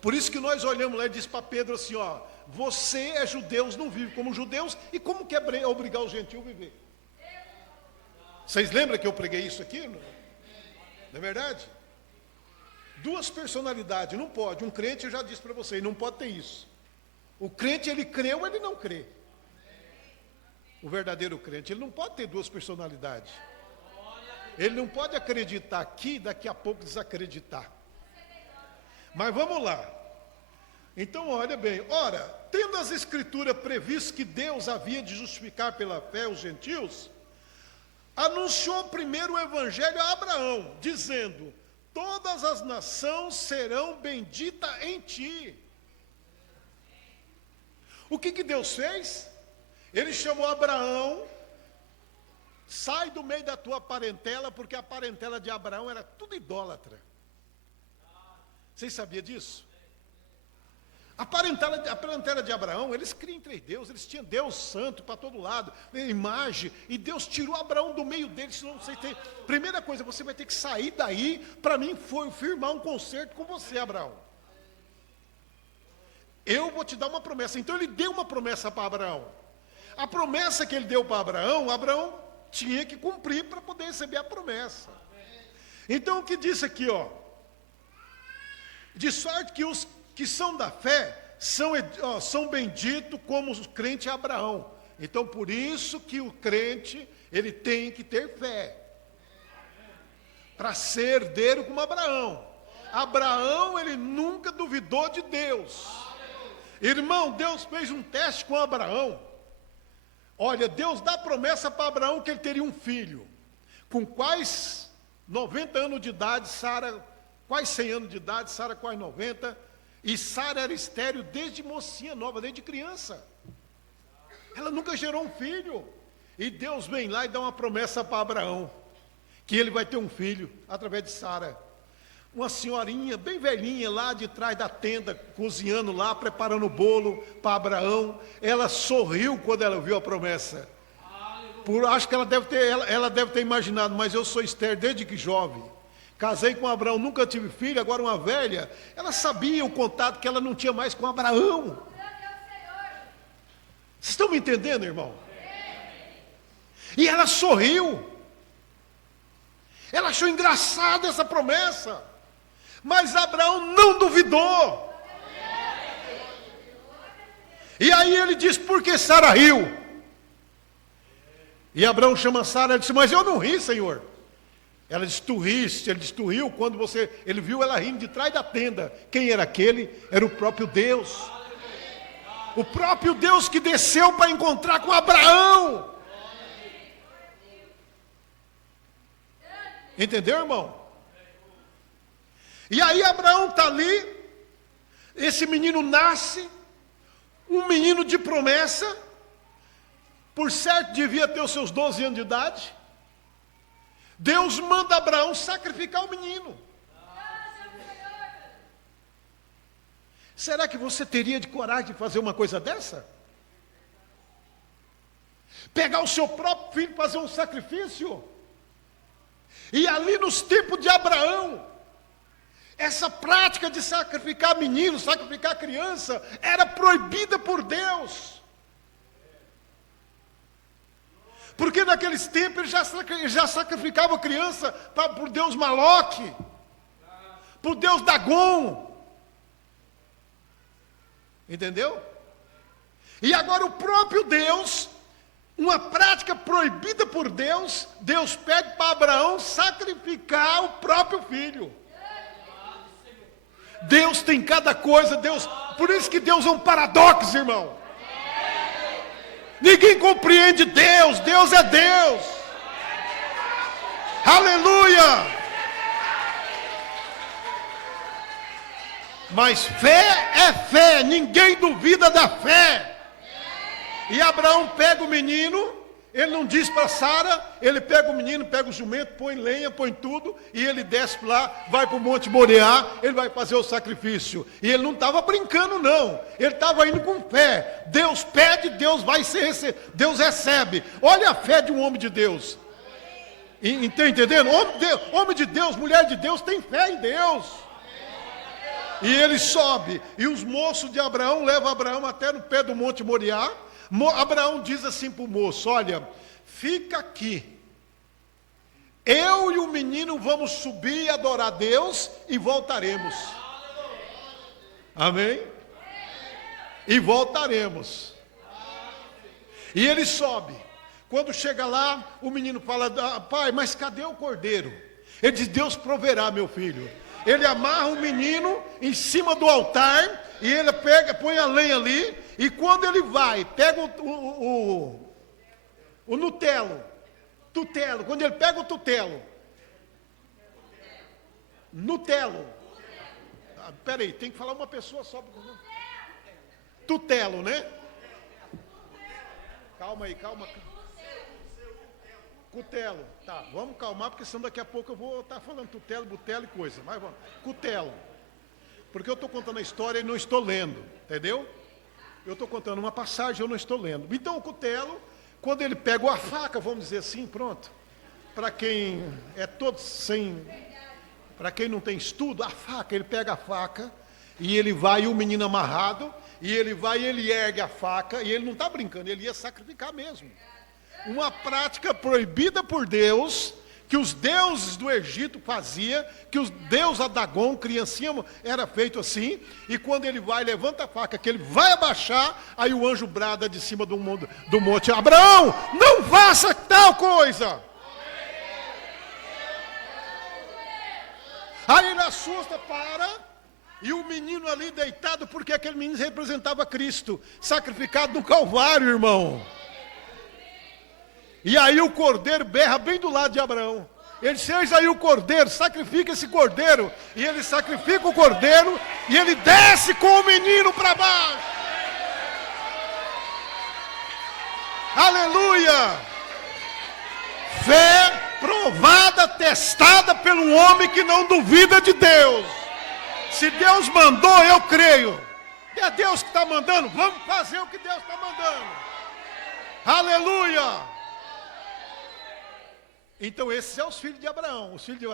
Por isso que nós olhamos lá e diz para Pedro assim, ó: você é judeus, não vive como judeus, e como que é obrigar os gentios a viver? Vocês lembram que eu preguei isso aqui? Não é verdade? 2 personalidades, não pode. Um crente, eu já disse para vocês, não pode ter isso. O crente, ele crê ou ele não crê. O verdadeiro crente, ele não pode ter 2 personalidades. Ele não pode acreditar aqui, daqui a pouco desacreditar. Mas vamos lá. Então, olha bem. Ora, tendo as escrituras previsto que Deus havia de justificar pela fé os gentios, anunciou primeiro o evangelho a Abraão, dizendo: todas as nações serão benditas em ti. O que Deus fez? Ele chamou Abraão: sai do meio da tua parentela, porque a parentela de Abraão era tudo idólatra. Vocês sabiam disso? A parentela de Abraão, eles criam em 3 deuses, eles tinham Deus santo para todo lado, imagem, e Deus tirou Abraão do meio deles, senão você tem. Primeira coisa, você vai ter que sair daí, para mim firmar um concerto com você, Abraão. Eu vou te dar uma promessa. Então ele deu uma promessa para Abraão. A promessa que ele deu para Abraão, Abraão tinha que cumprir para poder receber a promessa. Então o que disse aqui, ó: de sorte que os que são da fé são benditos como o crente Abraão. Então por isso que o crente, ele tem que ter fé para ser herdeiro como Abraão. Abraão, ele nunca duvidou de Deus. Irmão, Deus fez um teste com Abraão. Olha, Deus dá promessa para Abraão que ele teria um filho. Com quais 90 anos de idade, Sara, quase 100 anos de idade, Sara quase 90. E Sara era estéril desde mocinha nova, desde criança. Ela nunca gerou um filho. E Deus vem lá e dá uma promessa para Abraão, que ele vai ter um filho através de Sara. Uma senhorinha bem velhinha lá de trás da tenda, cozinhando lá, preparando o bolo para Abraão. Ela sorriu quando ela viu a promessa. Acho que ela deve ter imaginado: mas eu sou estéril desde que jovem. Casei com Abraão, nunca tive filho, agora uma velha. Ela sabia o contato que ela não tinha mais com Abraão. Vocês estão me entendendo, irmão? E ela sorriu. Ela achou engraçada essa promessa. Mas Abraão não duvidou. E aí ele diz: por que Sara riu? E Abraão chama Sara e disse: mas eu não ri, Senhor. Ela disse, tu riste, ele disse, tu riu quando ele viu ela rindo de trás da tenda. Quem era aquele? Era o próprio Deus. O próprio Deus que desceu para encontrar com Abraão. Entendeu, irmão? E aí Abraão está ali, esse menino nasce, um menino de promessa, por certo devia ter os seus 12 anos de idade. Deus manda Abraão sacrificar o menino. Será que você teria de coragem de fazer uma coisa dessa? Pegar o seu próprio filho e fazer um sacrifício? E ali nos tempos de Abraão, essa prática de sacrificar menino, sacrificar criança, era proibida por Deus. Porque naqueles tempos ele já sacrificava criança por Deus Maloque, por Deus Dagon. Entendeu? E agora o próprio Deus, uma prática proibida por Deus, Deus pede para Abraão sacrificar o próprio filho. Deus tem cada coisa, por isso que Deus é um paradoxo, irmão. Ninguém compreende Deus, Deus é Deus. Aleluia! Mas fé é fé, ninguém duvida da fé. E Abraão pega o menino, ele não diz para Sara, ele pega o menino, pega o jumento, põe lenha, põe tudo, e ele desce lá, vai para o Monte Moriá, ele vai fazer o sacrifício. E ele não estava brincando não, ele estava indo com fé. Deus pede, Deus vai ser, Deus recebe. Olha a fé de um homem de Deus. Está entendendo? Homem de Deus, mulher de Deus, tem fé em Deus. E ele sobe, e os moços de Abraão levam Abraão até no pé do Monte Moriá. Abraão diz assim para o moço, olha, fica aqui, eu e o menino vamos subir e adorar a Deus e voltaremos. Amém? E voltaremos. E ele sobe. Quando chega lá, o menino fala, pai, mas cadê o cordeiro? Ele diz, Deus proverá, meu filho. Ele amarra o menino em cima do altar, e ele põe a lenha ali, e quando ele vai, pega o tutelo, quando ele pega o tutelo, peraí, tem que falar uma pessoa só, tutelo, né? Calma aí, calma. Cutelo, tá, vamos calmar, porque senão daqui a pouco eu vou estar falando tutelo, butelo e coisa, mas vamos, cutelo, porque eu estou contando a história e não estou lendo, entendeu? Eu estou contando uma passagem, eu não estou lendo. Então o cutelo, quando ele pega a faca, vamos dizer assim, pronto, para quem é todo sem, para quem não tem estudo, a faca, ele pega a faca, e ele vai, e o menino amarrado, e ele vai, e ele ergue a faca, e ele não está brincando, ele ia sacrificar mesmo. Uma prática proibida por Deus, que os deuses do Egito faziam, que os deuses Dagon, criancinha, era feito assim, e quando ele vai, levanta a faca, que ele vai abaixar, aí o anjo brada de cima do monte, Abraão, não faça tal coisa. Aí ele assusta, para, e o menino ali deitado, porque aquele menino representava Cristo, sacrificado no Calvário, irmão. E aí o cordeiro berra bem do lado de Abraão. Ele diz, eis aí o cordeiro, sacrifica esse cordeiro. E ele sacrifica o cordeiro, e ele desce com o menino para baixo. Aleluia! Fé provada, testada por um homem que não duvida de Deus. Se Deus mandou, eu creio. É Deus que está mandando, vamos fazer o que Deus está mandando. Aleluia! Então esses são os filhos de Abraão. Os filhos de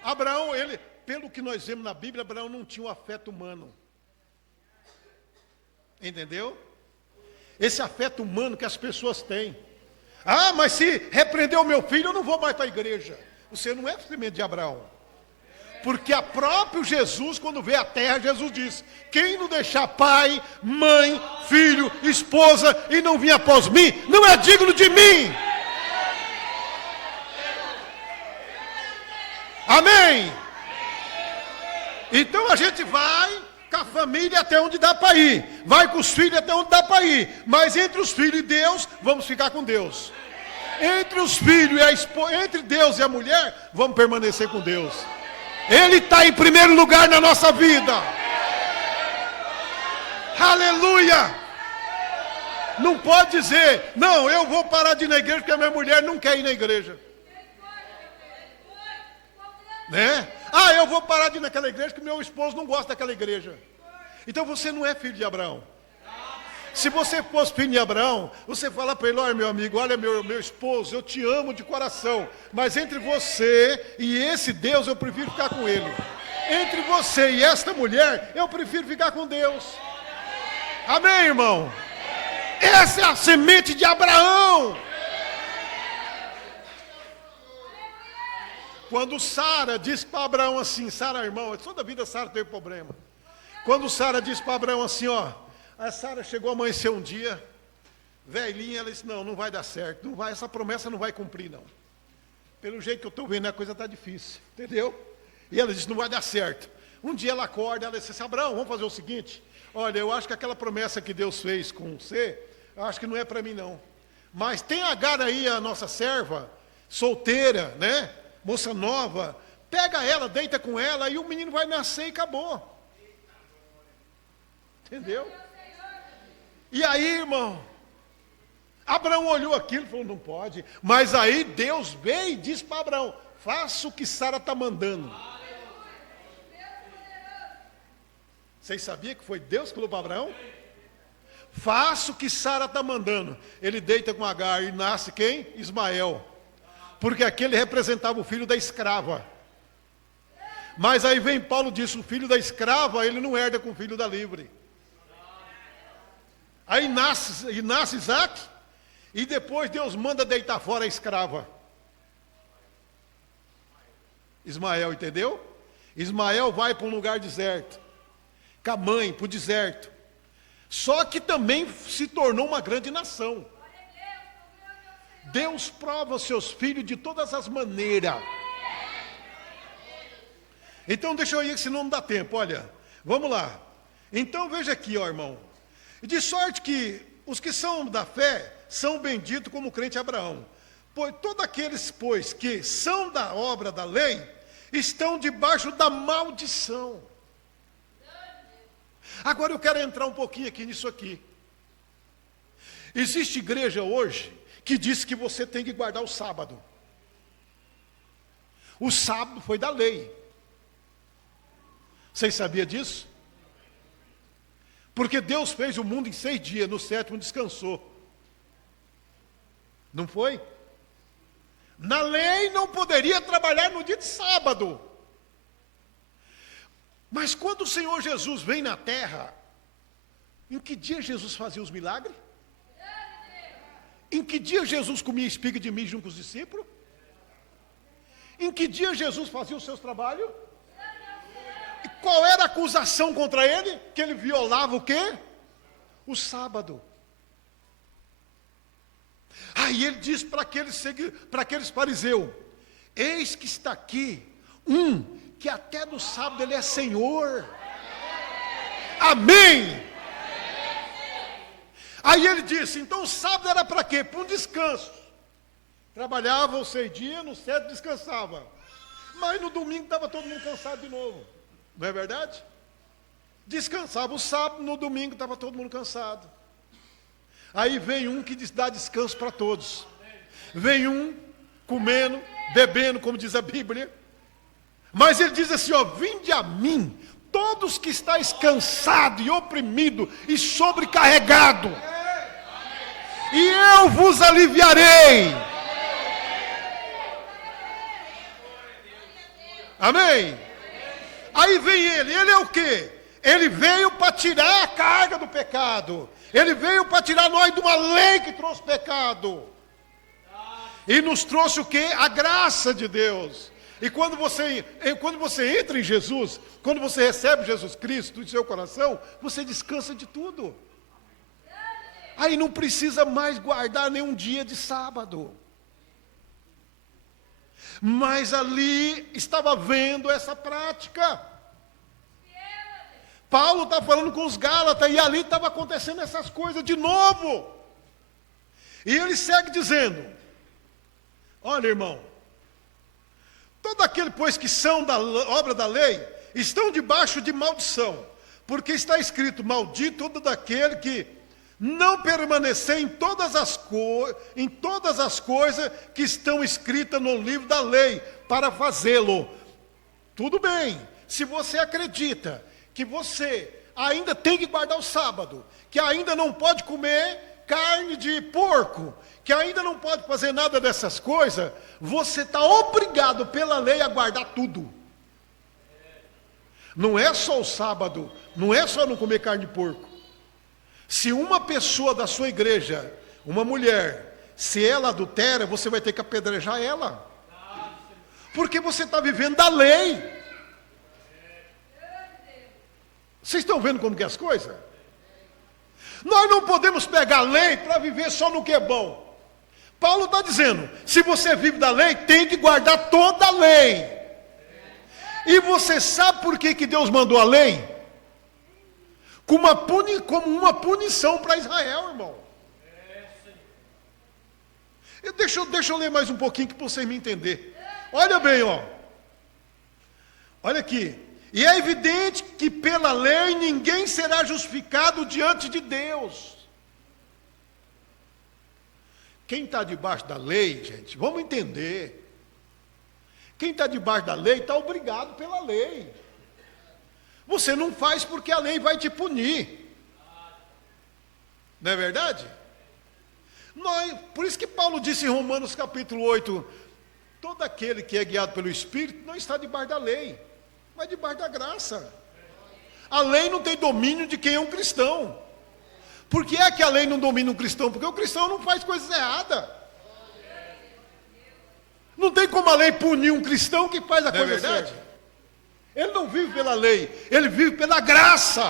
Abraão, ele, pelo que nós vemos na Bíblia, Abraão não tinha um afeto humano. Entendeu? Esse afeto humano que as pessoas têm. Ah, mas se repreender o meu filho, eu não vou mais para a igreja. Você não é semente de Abraão. Porque a próprio Jesus, quando veio à terra, Jesus disse, quem não deixar pai, mãe, filho, esposa e não vir após mim, não é digno de mim. Amém? Então a gente vai com a família até onde dá para ir. Vai com os filhos até onde dá para ir. Mas entre os filhos e Deus, vamos ficar com Deus. Entre os filhos e a esposa, entre Deus e a mulher, vamos permanecer com Deus. Ele está em primeiro lugar na nossa vida. Aleluia! Não pode dizer, não, eu vou parar de ir na igreja porque a minha mulher não quer ir na igreja. Né? Ah, eu vou parar de ir naquela igreja porque meu esposo não gosta daquela igreja. Então você não é filho de Abraão. Se você fosse filho de Abraão, você fala para ele, olha meu amigo, olha meu esposo, eu te amo de coração, mas entre você e esse Deus eu prefiro ficar com ele. Entre você e esta mulher, eu prefiro ficar com Deus. Amém, irmão? Essa é a semente de Abraão. Quando Sara disse para Abraão assim, Sara, irmão, toda a vida Sara teve problema. Quando Sara disse para Abraão assim, ó, a Sara chegou a amanhecer um dia, velhinha, ela disse, não vai dar certo, não vai, essa promessa não vai cumprir, não. Pelo jeito que eu estou vendo, a coisa está difícil, entendeu? E ela disse, não vai dar certo. Um dia ela acorda, ela disse assim, Abraão, vamos fazer o seguinte, olha, eu acho que aquela promessa que Deus fez com você, eu acho que não é para mim, não. Mas tem Agar aí, a nossa serva, solteira, né? Moça nova, pega ela, deita com ela, e o menino vai nascer e acabou. Entendeu? E aí, irmão, Abraão olhou aquilo e falou, não pode. Mas aí Deus veio e disse para Abraão, faça o que Sara está mandando. Vocês sabiam que foi Deus que falou para Abraão? Faça o que Sara está mandando. Ele deita com Agar e nasce quem? Ismael. Porque aquele representava o filho da escrava. Mas aí vem Paulo e diz, o filho da escrava, ele não herda com o filho da livre. Aí nasce Isaac, e depois Deus manda deitar fora a escrava. Ismael, entendeu? Ismael vai para um lugar deserto, com a mãe, para o deserto. Só que também se tornou uma grande nação. Deus prova os seus filhos de todas as maneiras. Então deixa eu ir, senão não dá tempo, olha. Vamos lá. Então veja aqui, ó irmão. De sorte que os que são da fé são benditos como o crente Abraão. Pois todos aqueles, pois, que são da obra da lei, estão debaixo da maldição. Agora eu quero entrar um pouquinho aqui nisso aqui. Existe igreja hoje que diz que você tem que guardar o sábado. O sábado foi da lei. Vocês sabiam disso? Porque Deus fez o mundo em 6 dias, no 7º descansou. Não foi? Na lei não poderia trabalhar no dia de sábado. Mas quando o Senhor Jesus vem na terra, em que dia Jesus fazia os milagres? Em que dia Jesus comia espiga de milho junto com os discípulos? Em que dia Jesus fazia os seus trabalhos? E qual era a acusação contra ele? Que ele violava o quê? O sábado. Aí ele diz para aqueles fariseus, eis que está aqui que até no sábado ele é Senhor. Amém. Aí ele disse, então o sábado era para quê? Para um descanso. Trabalhava os 6 dias, no 7º descansava. Mas no domingo estava todo mundo cansado de novo. Não é verdade? Descansava o sábado, no domingo estava todo mundo cansado. Aí vem um que dá descanso para todos. Vem um comendo, bebendo, como diz a Bíblia. Mas ele diz assim, ó, vinde a mim, todos que estáis cansados e oprimidos e sobrecarregados, e eu vos aliviarei. Amém? Aí vem ele é o quê? Ele veio para tirar a carga do pecado. Ele veio para tirar nós de uma lei que trouxe pecado. E nos trouxe o quê? A graça de Deus. E quando você entra em Jesus, quando você recebe Jesus Cristo em seu coração, você descansa de tudo. Aí não precisa mais guardar nenhum dia de sábado. Mas ali estava vendo essa prática. Paulo está falando com os Gálatas e ali estava acontecendo essas coisas de novo. E ele segue dizendo: olha, irmão, todo aquele, pois, que são da obra da lei, estão debaixo de maldição, porque está escrito: maldito todo aquele que não permanecer em todas as coisas que estão escritas no livro da lei, para fazê-lo. Tudo bem, se você acredita que você ainda tem que guardar o sábado, que ainda não pode comer carne de porco, que ainda não pode fazer nada dessas coisas, você está obrigado pela lei a guardar tudo. Não é só o sábado, não é só não comer carne de porco. Se uma pessoa da sua igreja, uma mulher, se ela adultera, você vai ter que apedrejar ela. Porque você está vivendo da lei. Vocês estão vendo como que é as coisas? Nós não podemos pegar a lei para viver só no que é bom. Paulo está dizendo: se você vive da lei, tem que guardar toda a lei. E você sabe por que Deus mandou a lei? Como uma punição para Israel, irmão. Deixa eu ler mais um pouquinho para vocês me entenderem. Olha bem, ó. Olha aqui. E é evidente que pela lei ninguém será justificado diante de Deus. Quem está debaixo da lei, gente, vamos entender. Quem está debaixo da lei está obrigado pela lei. Você não faz porque a lei vai te punir. Não é verdade? Por isso que Paulo disse em Romanos capítulo 8, todo aquele que é guiado pelo Espírito não está debaixo da lei, mas debaixo da graça. A lei não tem domínio de quem é um cristão. Por que é que a lei não domina um cristão? Porque o cristão não faz coisas erradas. Não tem como a lei punir um cristão que faz a coisa certa. Ele não vive pela lei, ele vive pela graça.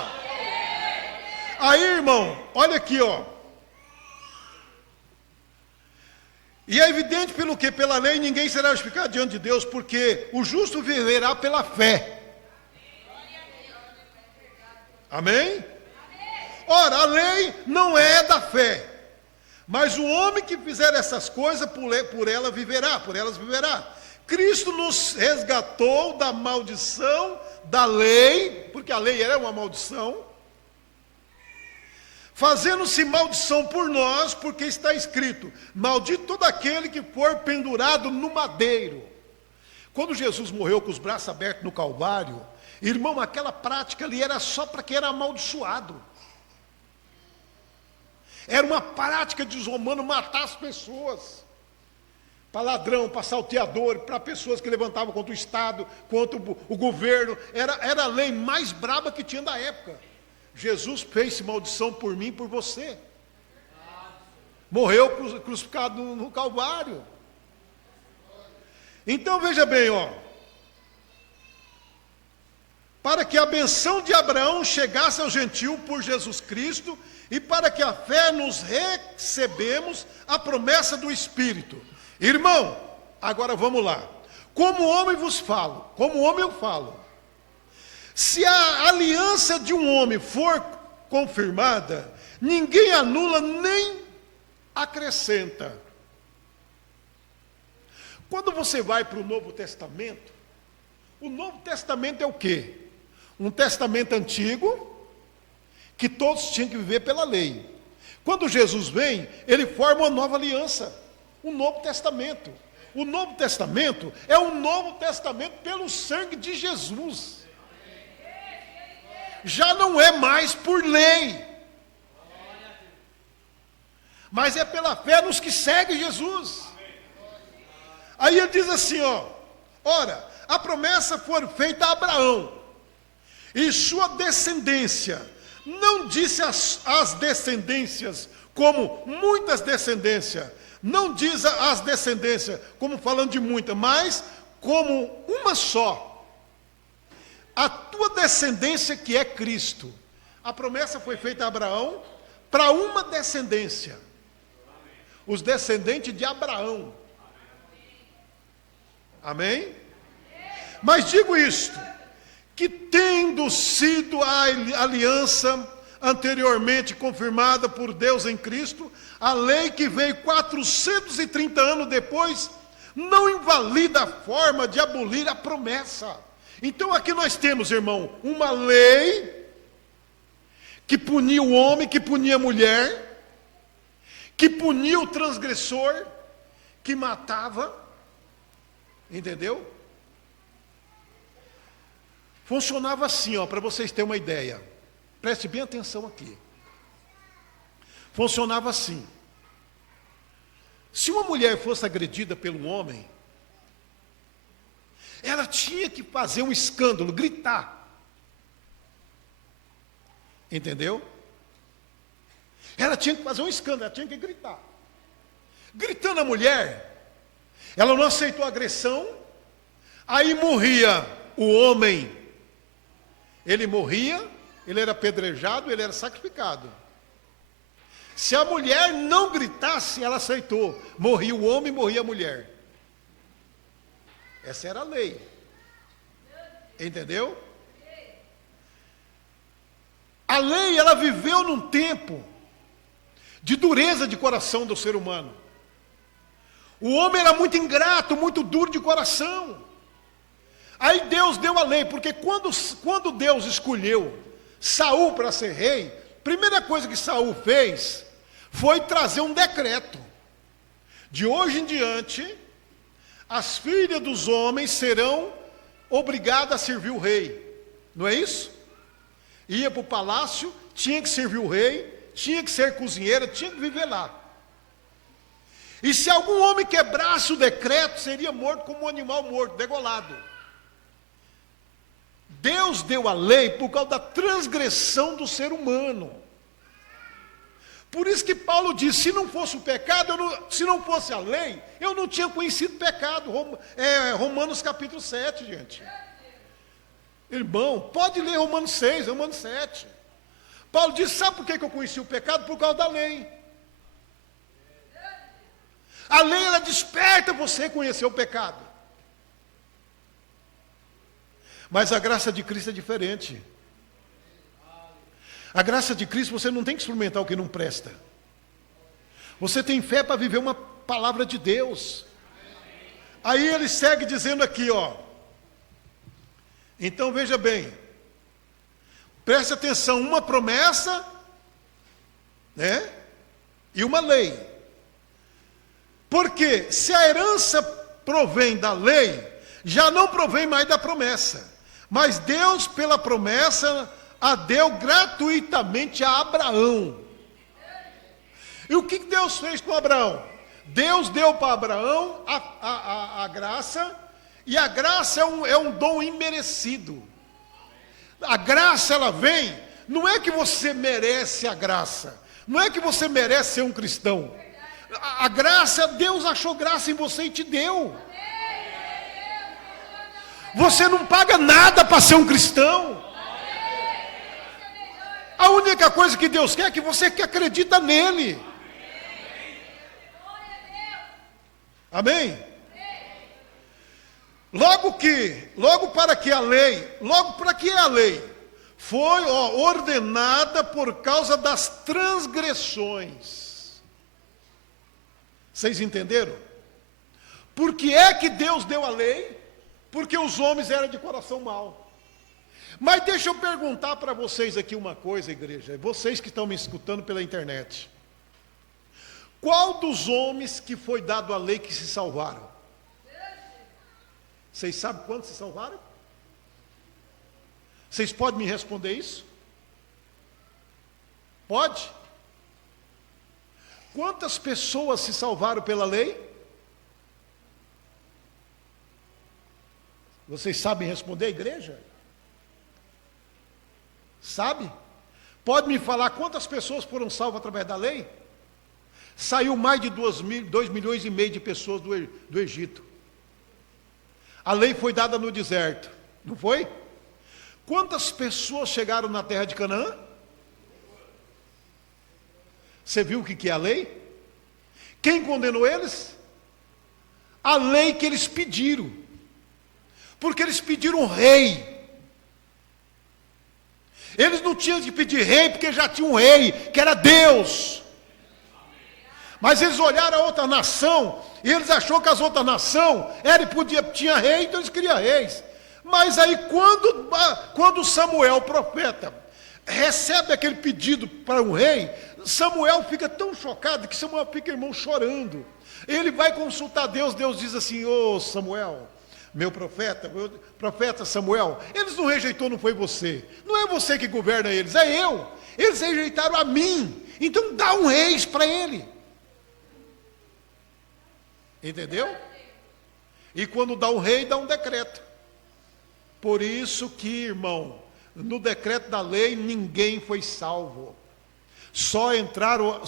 Aí, irmão, olha aqui, ó. E é evidente pelo que? Pela lei ninguém será justificado diante de Deus, porque o justo viverá pela fé. Amém? Ora, a lei não é da fé, mas o homem que fizer essas coisas, por elas viverá. Cristo nos resgatou da maldição da lei, porque a lei era uma maldição, fazendo-se maldição por nós, porque está escrito: maldito todo aquele que for pendurado no madeiro. Quando Jesus morreu com os braços abertos no Calvário, irmão, aquela prática ali era só para quem era amaldiçoado. Era uma prática dos romanos matar as pessoas. Para ladrão, para salteador, para pessoas que levantavam contra o Estado, contra o governo. Era a lei mais braba que tinha da época. Jesus fez maldição por mim e por você. Morreu crucificado no Calvário. Então veja bem, ó. Para que a benção de Abraão chegasse ao gentio por Jesus Cristo, e para que a fé nos recebemos a promessa do Espírito. Irmão, agora vamos lá. Como homem vos falo, como homem eu falo. Se a aliança de um homem for confirmada, ninguém anula nem acrescenta. Quando você vai para o Novo Testamento é o quê? Um testamento antigo, que todos tinham que viver pela lei. Quando Jesus vem, ele forma uma nova aliança, um novo testamento. O Novo Testamento é um Novo Testamento pelo sangue de Jesus. Já não é mais por lei, mas é pela fé nos que seguem Jesus. Aí ele diz assim, ó: ora, a promessa foi feita a Abraão e sua descendência. Não disse as descendências como muitas descendências. Não diz as descendências como falando de muitas, mas como uma só. A tua descendência que é Cristo. A promessa foi feita a Abraão para uma descendência. Os descendentes de Abraão. Amém? Mas digo isto, que tendo sido a aliança anteriormente confirmada por Deus em Cristo, a lei que veio 430 anos depois, não invalida a forma de abolir a promessa. Então aqui nós temos, irmão, uma lei que punia o homem, que punia a mulher, que punia o transgressor, que matava, entendeu? Funcionava assim, ó, para vocês terem uma ideia. Preste bem atenção aqui. Funcionava assim. Se uma mulher fosse agredida pelo homem, ela tinha que fazer um escândalo, gritar. Entendeu? Ela tinha que fazer um escândalo, ela tinha que gritar. Gritando a mulher, ela não aceitou a agressão, aí morria o homem. Ele morria, ele era apedrejado, ele era sacrificado. Se a mulher não gritasse, ela aceitou. Morria o homem, morria a mulher. Essa era a lei. Entendeu? A lei, ela viveu num tempo de dureza de coração do ser humano. O homem era muito ingrato, muito duro de coração. Aí Deus deu a lei, porque quando Deus escolheu Saul para ser rei, primeira coisa que Saul fez foi trazer um decreto. De hoje em diante, as filhas dos homens serão obrigadas a servir o rei. Não é isso? Ia para o palácio, tinha que servir o rei, tinha que ser cozinheira, tinha que viver lá. E se algum homem quebrasse o decreto, seria morto como um animal morto, degolado. Deus deu a lei por causa da transgressão do ser humano. Por isso que Paulo diz, se não fosse o pecado, se não fosse a lei, eu não tinha conhecido pecado. Romanos capítulo 7, gente. Irmão, pode ler Romanos 6, Romanos 7. Paulo diz, sabe por que eu conheci o pecado? Por causa da lei. A lei, ela desperta você a conhecer o pecado. Mas a graça de Cristo é diferente. A graça de Cristo, você não tem que experimentar o que não presta. Você tem fé para viver uma palavra de Deus. Aí ele segue dizendo aqui, ó. Então veja bem. Preste atenção, uma promessa, né? E uma lei. Porque se a herança provém da lei, já não provém mais da promessa. Mas Deus, pela promessa, a deu gratuitamente a Abraão. E o que Deus fez com Abraão? Deus deu para Abraão a graça, e a graça é um dom imerecido. A graça, ela vem, não é que você merece a graça, não é que você merece ser um cristão. A graça, Deus achou graça em você e te deu. Você não paga nada para ser um cristão. A única coisa que Deus quer é que você que acredita nele. Amém? Logo para que a lei foi ordenada por causa das transgressões. Vocês entenderam? Por que é que Deus deu a lei? Porque os homens eram de coração mau. Mas deixa eu perguntar para vocês aqui uma coisa, igreja, vocês que estão me escutando pela internet. Qual dos homens que foi dado a lei que se salvaram? Vocês sabem quantos se salvaram? Vocês podem me responder isso? Pode? Quantas pessoas se salvaram pela lei? Vocês sabem responder, igreja? Sabe? Pode me falar quantas pessoas foram salvas através da lei? Saiu mais de 2 milhões e meio de pessoas do Egito. A lei foi dada no deserto, não foi? Quantas pessoas chegaram na terra de Canaã? Você viu o que é a lei? Quem condenou eles? A lei que eles pediram. Porque eles pediram um rei. Eles não tinham de pedir rei, porque já tinha um rei, que era Deus. Mas eles olharam a outra nação, e eles acharam que as outras nações tinha rei, então eles queriam reis. Mas aí quando Samuel, o profeta, recebe aquele pedido para um rei, Samuel fica tão chocado que Samuel fica, irmão, chorando. Ele vai consultar Deus, Deus diz assim: ô Samuel, meu profeta Samuel, eles não rejeitou, não foi você. Não é você que governa eles, é eu. Eles rejeitaram a mim. Então dá um rei para ele. Entendeu? E quando dá um rei, dá um decreto. Por isso que, irmão, no decreto da lei ninguém foi salvo. Só entrou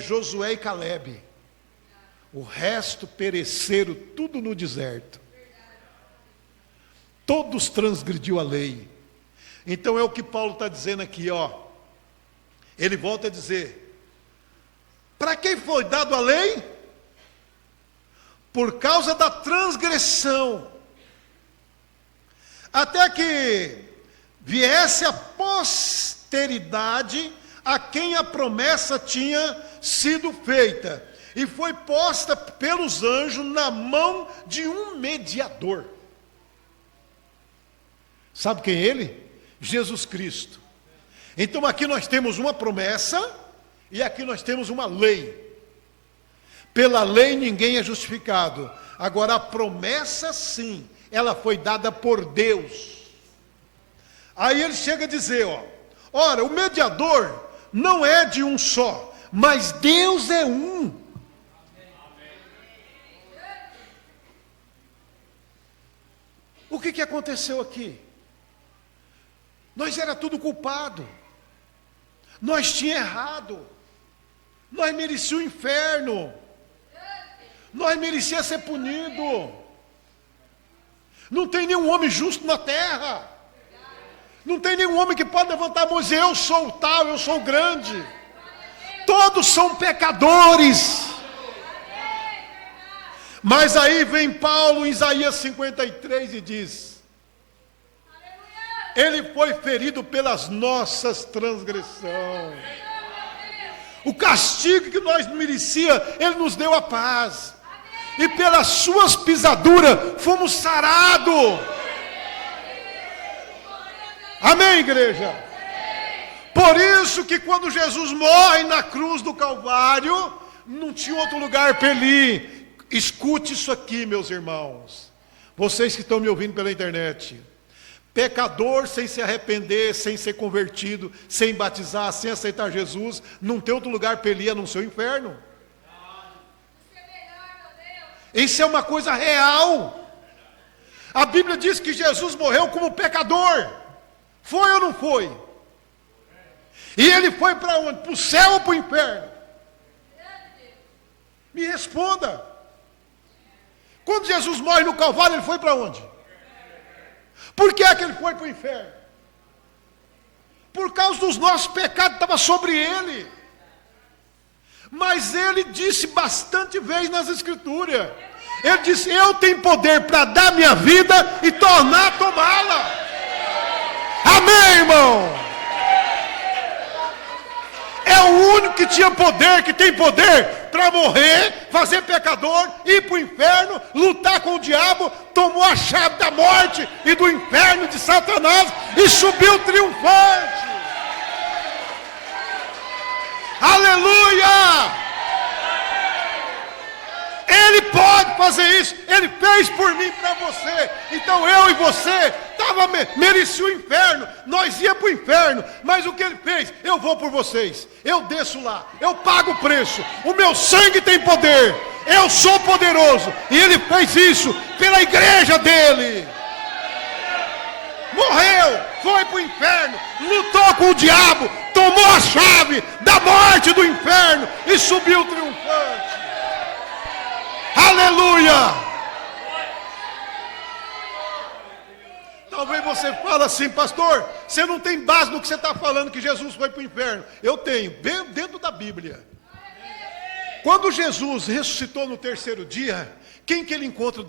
Josué e Calebe. O resto pereceram tudo no deserto. Todos transgrediu a lei. Então é o que Paulo está dizendo aqui, ó. Ele volta a dizer: para quem foi dado a lei? Por causa da transgressão. Até que viesse a posteridade a quem a promessa tinha sido feita, e foi posta pelos anjos na mão de um mediador. Sabe quem é ele? Jesus Cristo. Então aqui nós temos uma promessa, e aqui nós temos uma lei. Pela lei ninguém é justificado. Agora a promessa sim, ela foi dada por Deus. Aí ele chega a dizer, ó: ora, o mediador não é de um só, mas Deus é um. O que aconteceu aqui? Nós era tudo culpado. Nós tinha errado. Nós merecíamos o inferno. Nós merecíamos ser punido. Não tem nenhum homem justo na terra. Não tem nenhum homem que pode levantar a mão e dizer: eu sou o tal, eu sou o grande. Todos são pecadores. Mas aí vem Paulo em Isaías 53 e diz: ele foi ferido pelas nossas transgressões. O castigo que nós merecíamos, ele nos deu a paz. E pelas suas pisaduras fomos sarados. Amém, igreja? Por isso que quando Jesus morre na cruz do Calvário, não tinha outro lugar para ele ir. Escute isso aqui, meus irmãos. Vocês que estão me ouvindo pela internet. Pecador sem se arrepender, sem ser convertido, sem batizar, sem aceitar Jesus, não tem outro lugar para ele ir a não ser o inferno. Isso é uma coisa real. A Bíblia diz que Jesus morreu como pecador. Foi ou não foi? E ele foi para onde? Para o céu ou para o inferno? Me responda. Quando Jesus morre no Calvário, ele foi para onde? Por que é que ele foi para o inferno? Por causa dos nossos pecados, estava sobre ele. Mas ele disse bastante vezes nas Escrituras. Ele disse: eu tenho poder para dar minha vida e tornar a tomá-la. Amém, irmão? É o único que tinha poder, que tem poder para morrer, fazer pecador, ir para o inferno, lutar com o diabo, tomou a chave da morte e do inferno de Satanás e subiu triunfante. Aleluia! Ele pode fazer isso. Ele fez por mim, para você. Então eu e você merecia o inferno. Nós ia para o inferno. Mas o que ele fez? Eu vou por vocês. Eu desço lá. Eu pago o preço. O meu sangue tem poder. Eu sou poderoso. E ele fez isso pela igreja dele. Morreu, foi para o inferno, lutou com o diabo, tomou a chave da morte do inferno e subiu triunfante. Aleluia! Talvez você fale assim: pastor, você não tem base no que você está falando, que Jesus foi para o inferno. Eu tenho, dentro da Bíblia. Quando Jesus ressuscitou no terceiro dia, Quem que ele encontra,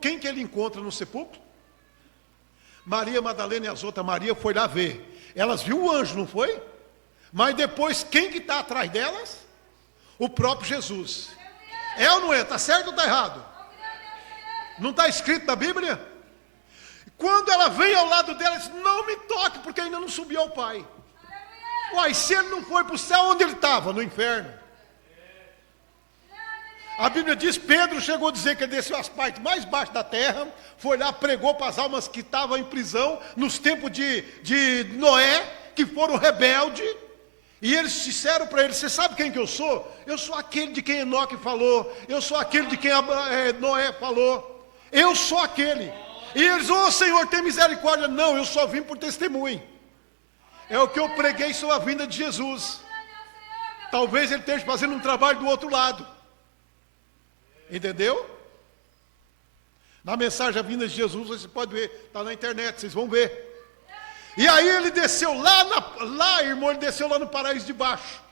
quem que ele encontra no sepulcro? Maria Madalena e as outras Maria foi lá ver. Elas viram o anjo, não foi? Mas depois, quem que está atrás delas? O próprio Jesus. É ou não é? Está certo ou está errado? Não está escrito na Bíblia? Quando ela vem ao lado dela, ela diz, não me toque, porque ainda não subiu ao Pai. Uai, se ele não foi para o céu, onde ele estava? No inferno. A Bíblia diz, Pedro chegou a dizer que ele desceu às partes mais baixas da terra, foi lá, pregou para as almas que estavam em prisão, nos tempos de Noé, que foram rebeldes, e eles disseram para ele, você sabe quem que eu sou? Eu sou aquele de quem Enoque falou, eu sou aquele de quem Noé falou, eu sou aquele. E eles, Senhor, tem misericórdia. Não, eu só vim por testemunho. É o que eu preguei sobre a vinda de Jesus. Talvez ele esteja fazendo um trabalho do outro lado. Entendeu? Na mensagem A Vinda de Jesus, você pode ver, está na internet, vocês vão ver. E aí ele desceu lá, irmão, ele desceu lá no paraíso de baixo.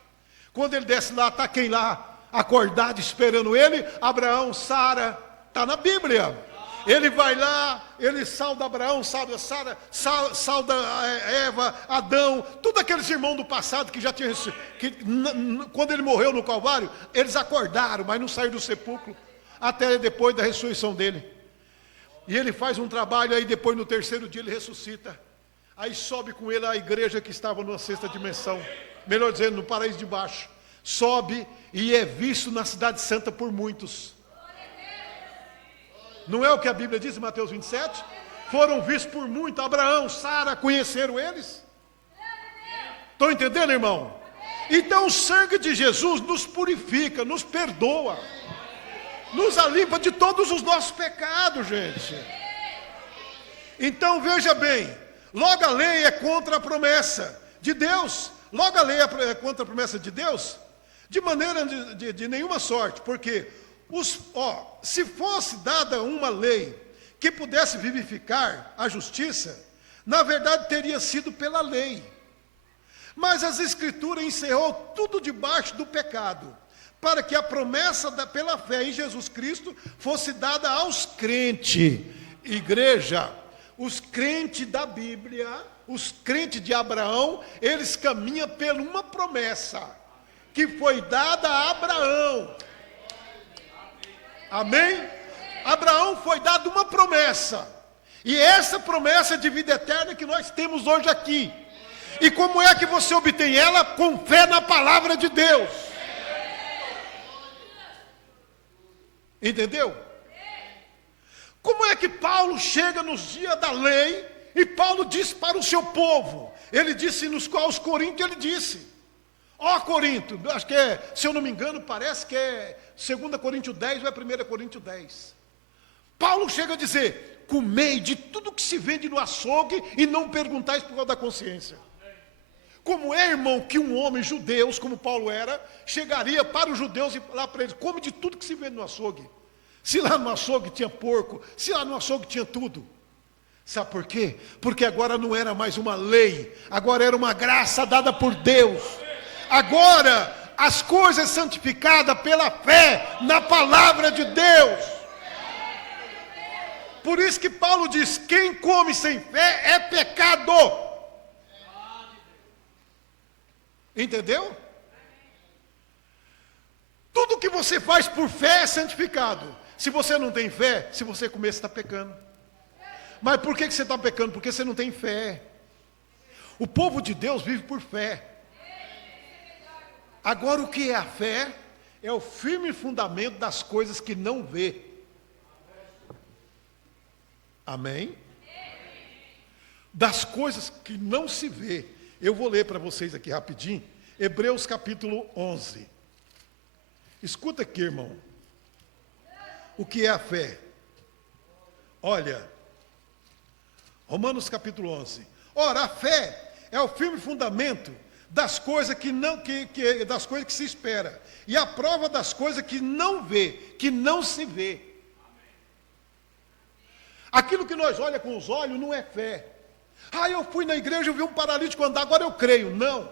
Quando ele desce lá, está quem lá? Acordado, esperando ele? Abraão, Sara, está na Bíblia. Ele vai lá, ele sauda Abraão, sauda Sara, sauda Eva, Adão, todos aqueles irmãos do passado que já tinham, quando ele morreu no Calvário, eles acordaram, mas não saíram do sepulcro, até depois da ressurreição dele. E ele faz um trabalho, aí depois no terceiro dia ele ressuscita. Aí sobe com ele a igreja que estava numa sexta dimensão, melhor dizendo, no paraíso de baixo. Sobe e é visto na cidade santa por muitos. Não é o que a Bíblia diz em Mateus 27? Foram vistos por muito. Abraão, Sara, conheceram eles? Estão entendendo, irmão? Então o sangue de Jesus nos purifica, nos perdoa, nos limpa de todos os nossos pecados, gente. Então veja bem, logo a lei é contra a promessa de Deus. Logo a lei é contra a promessa de Deus? De maneira de nenhuma sorte, porque se fosse dada uma lei que pudesse vivificar a justiça, na verdade teria sido pela lei. Mas as Escrituras encerrou tudo debaixo do pecado, para que a promessa pela fé em Jesus Cristo fosse dada aos crentes. Igreja, os crentes da Bíblia, os crentes de Abraão, eles caminham por uma promessa que foi dada a Abraão. Amém? Abraão foi dado uma promessa. E essa promessa de vida eterna que nós temos hoje aqui. E como é que você obtém ela? Com fé na palavra de Deus. Entendeu? Como é que Paulo chega nos dias da lei e Paulo diz para o seu povo? Ele disse aos Coríntios, ele disse, Corinto, acho que se eu não me engano, parece que é 2 Coríntios 10 ou é 1 Coríntios 10. Paulo chega a dizer, comei de tudo que se vende no açougue e não perguntais por causa da consciência. Como é, irmão, que um homem judeu, como Paulo era, chegaria para os judeus e falar para eles, come de tudo que se vende no açougue. Se lá no açougue tinha porco, se lá no açougue tinha tudo. Sabe por quê? Porque agora não era mais uma lei, agora era uma graça dada por Deus. Agora, as coisas santificadas pela fé na palavra de Deus. Por isso que Paulo diz, quem come sem fé é pecado. Entendeu? Tudo que você faz por fé é santificado. Se você não tem fé, se você comer, você está pecando. Mas por que você está pecando? Porque você não tem fé. O povo de Deus vive por fé. Agora o que é a fé? É o firme fundamento das coisas que não vê. Amém? Das coisas que não se vê. Eu vou ler para vocês aqui rapidinho, Hebreus capítulo 11. Escuta aqui, irmão. O que é a fé? Olha, Romanos capítulo 11. Ora, a fé é o firme fundamento das coisas das coisas que se espera, e a prova das coisas que não vê, que não se vê. Aquilo que nós olhamos com os olhos não é fé. Eu fui na igreja, eu vi um paralítico andar, agora eu creio. Não.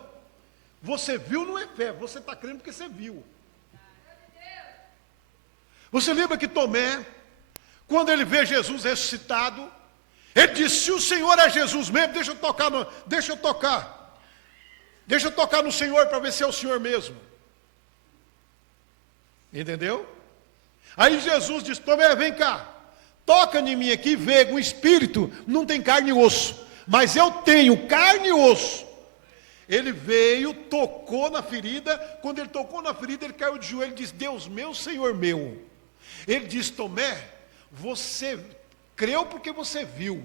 Você viu não é fé, você está crendo porque você viu. Você lembra que Tomé, quando ele vê Jesus ressuscitado, ele disse: se o Senhor é Jesus mesmo, deixa eu tocar no Senhor para ver se é o Senhor mesmo. Entendeu? Aí Jesus disse: Tomé, vem cá, toca em mim aqui, vê, o espírito não tem carne e osso, mas eu tenho carne e osso. Ele veio, tocou na ferida. Quando ele tocou na ferida, ele caiu de joelho e disse: Deus meu, Senhor meu. Ele disse: Tomé, você creu porque você viu,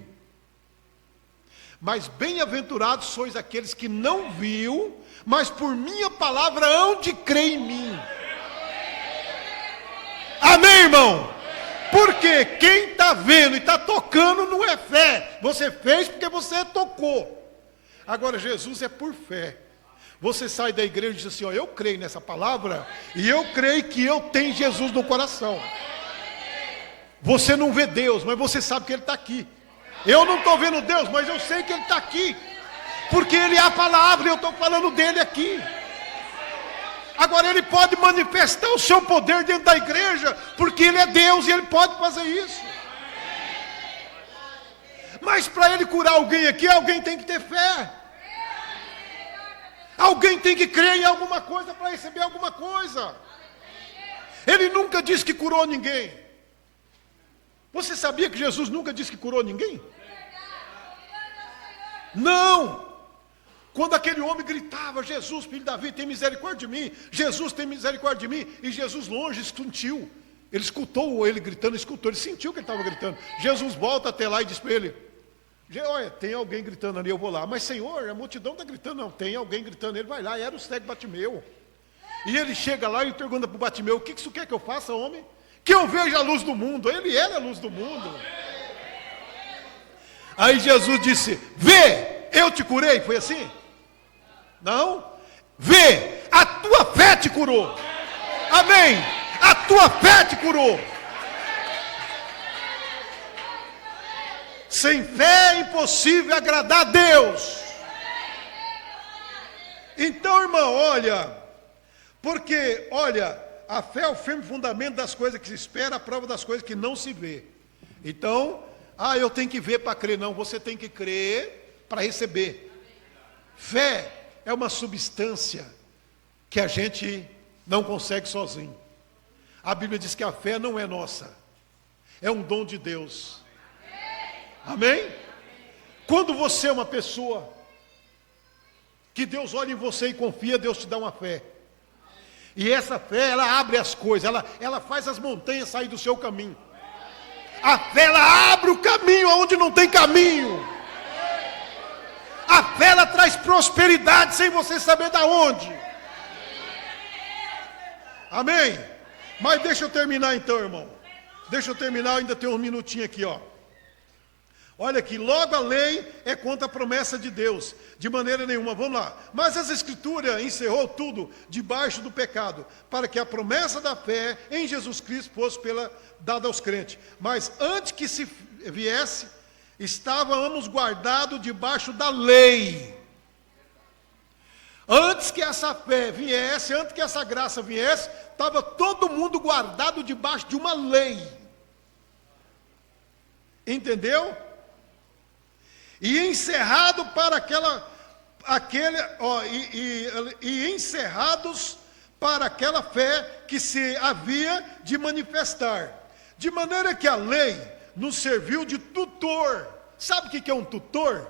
mas bem-aventurados sois aqueles que não viu, mas por minha palavra hão de crer em mim. Amém, irmão? Porque quem está vendo e está tocando não é fé. Você fez porque você tocou. Agora, Jesus é por fé. Você sai da igreja e diz assim: ó, eu creio nessa palavra e eu creio que eu tenho Jesus no coração. Você não vê Deus, mas você sabe que Ele está aqui. Eu não estou vendo Deus, mas eu sei que Ele está aqui, porque Ele é a palavra e eu estou falando dEle aqui. Agora Ele pode manifestar o seu poder dentro da igreja, porque Ele é Deus e Ele pode fazer isso. Mas para Ele curar alguém aqui, alguém tem que ter fé. Alguém tem que crer em alguma coisa para receber alguma coisa. Ele nunca disse que curou ninguém. Você sabia que Jesus nunca disse que curou ninguém? Não! Quando aquele homem gritava: Jesus, filho de Davi, tem misericórdia de mim, Jesus, tem misericórdia de mim, e Jesus longe sentiu, ele escutou ele gritando, ele sentiu que ele estava gritando. Jesus volta até lá e diz para ele: olha, tem alguém gritando ali, eu vou lá. Mas Senhor, a multidão está gritando. Não, tem alguém gritando. Ele vai lá, era o cego Batimeu. E ele chega lá e pergunta para o Batimeu: o que isso quer que eu faça, homem? Que eu veja a luz do mundo. Ele era a luz do mundo. Aí Jesus disse: vê, eu te curei. Foi assim? Não? Vê, a tua fé te curou. Amém? A tua fé te curou. Sem fé é impossível agradar a Deus. Então, irmão, olha, porque, olha, a fé é o firme fundamento das coisas que se espera, a prova das coisas que não se vê. Então, eu tenho que ver para crer. Não, você tem que crer para receber. Fé é uma substância que a gente não consegue sozinho. A Bíblia diz que a fé não é nossa, é um dom de Deus. Amém? Quando você é uma pessoa que Deus olha em você e confia, Deus te dá uma fé. E essa fé, ela abre as coisas, ela faz as montanhas sair do seu caminho. A fé, ela abre o caminho onde não tem caminho. A fé, ela traz prosperidade sem você saber de onde. Amém? Mas deixa eu terminar então, irmão. Deixa eu terminar, ainda tem um minutinho aqui, ó. Olha aqui, logo a lei é contra a promessa de Deus, de maneira nenhuma. Vamos lá. Mas as Escrituras encerrou tudo debaixo do pecado, para que a promessa da fé em Jesus Cristo fosse dada aos crentes. Mas antes que se viesse, estávamos guardados debaixo da lei. Antes que essa fé viesse, antes que essa graça viesse, estava todo mundo guardado debaixo de uma lei. Entendeu? E encerrado para encerrados para aquela fé que se havia de manifestar. De maneira que a lei nos serviu de tutor. Sabe o que é um tutor?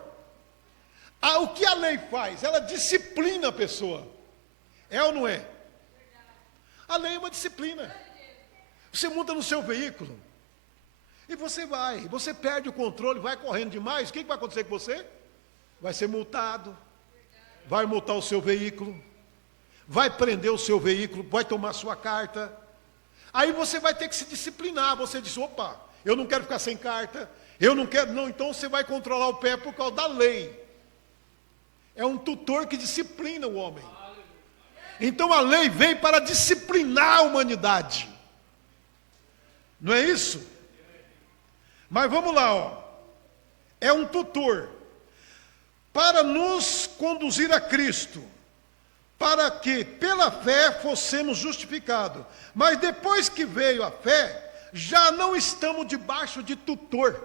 O que a lei faz? Ela disciplina a pessoa. É ou não é? A lei é uma disciplina. Você monta no seu veículo e você perde o controle, vai correndo demais, o que vai acontecer com você? Vai ser multado, vai multar o seu veículo, vai prender o seu veículo, vai tomar sua carta. Aí você vai ter que se disciplinar, você diz: opa, eu não quero ficar sem carta, eu não quero, não, então você vai controlar o pé por causa da lei. É um tutor que disciplina o homem. Então a lei veio para disciplinar a humanidade. Não é isso? Mas vamos lá, ó. É um tutor para nos conduzir a Cristo, para que pela fé fossemos justificados. Mas depois que veio a fé, já não estamos debaixo de tutor.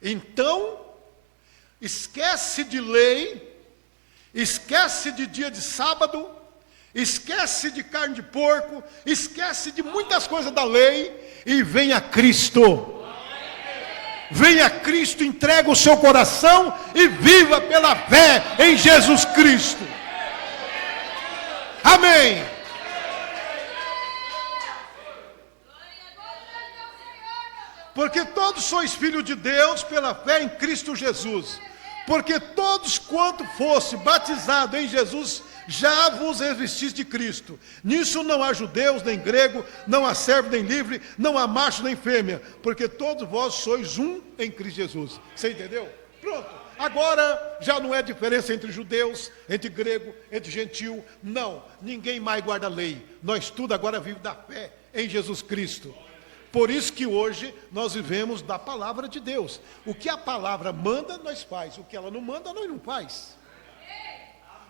Então, esquece de lei, esquece de dia de sábado, esquece de carne de porco, esquece de muitas coisas da lei e vem a Cristo. Venha a Cristo, entrega o seu coração e viva pela fé em Jesus Cristo. Amém. Porque todos sois filhos de Deus pela fé em Cristo Jesus. Porque todos quanto fosse batizado em Jesus, já vos revestis de Cristo. Nisso não há judeus nem grego, não há servo nem livre, não há macho nem fêmea, porque todos vós sois um em Cristo Jesus. Você entendeu? Pronto. Agora já não é diferença entre judeus, entre grego, entre gentil. Não, ninguém mais guarda a lei. Nós tudo agora vivemos da fé em Jesus Cristo. Por isso que hoje nós vivemos da palavra de Deus. O que a palavra manda, nós faz. O que ela não manda, nós não faz.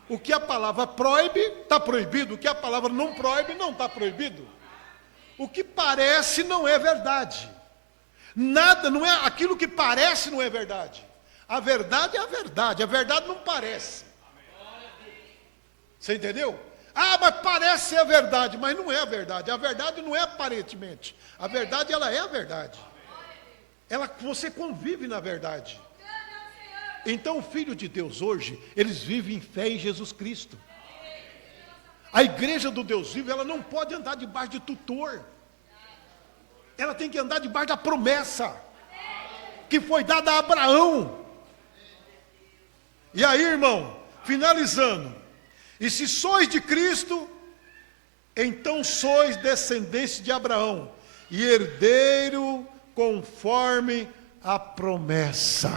O que a palavra proíbe, está proibido. O que a palavra não proíbe, não está proibido. O que parece não é verdade. Nada, não é aquilo que parece não é verdade. A verdade é a verdade. A verdade não parece. Você entendeu? Ah, mas parece ser a verdade, mas não é a verdade. A verdade não é aparentemente. A verdade, ela é a verdade. Você convive na verdade. Então, o Filho de Deus hoje, eles vivem em fé em Jesus Cristo. A igreja do Deus vivo, ela não pode andar debaixo de tutor. Ela tem que andar debaixo da promessa que foi dada a Abraão. E aí, irmão, finalizando. E se sois de Cristo, então sois descendentes de Abraão e herdeiro conforme a promessa.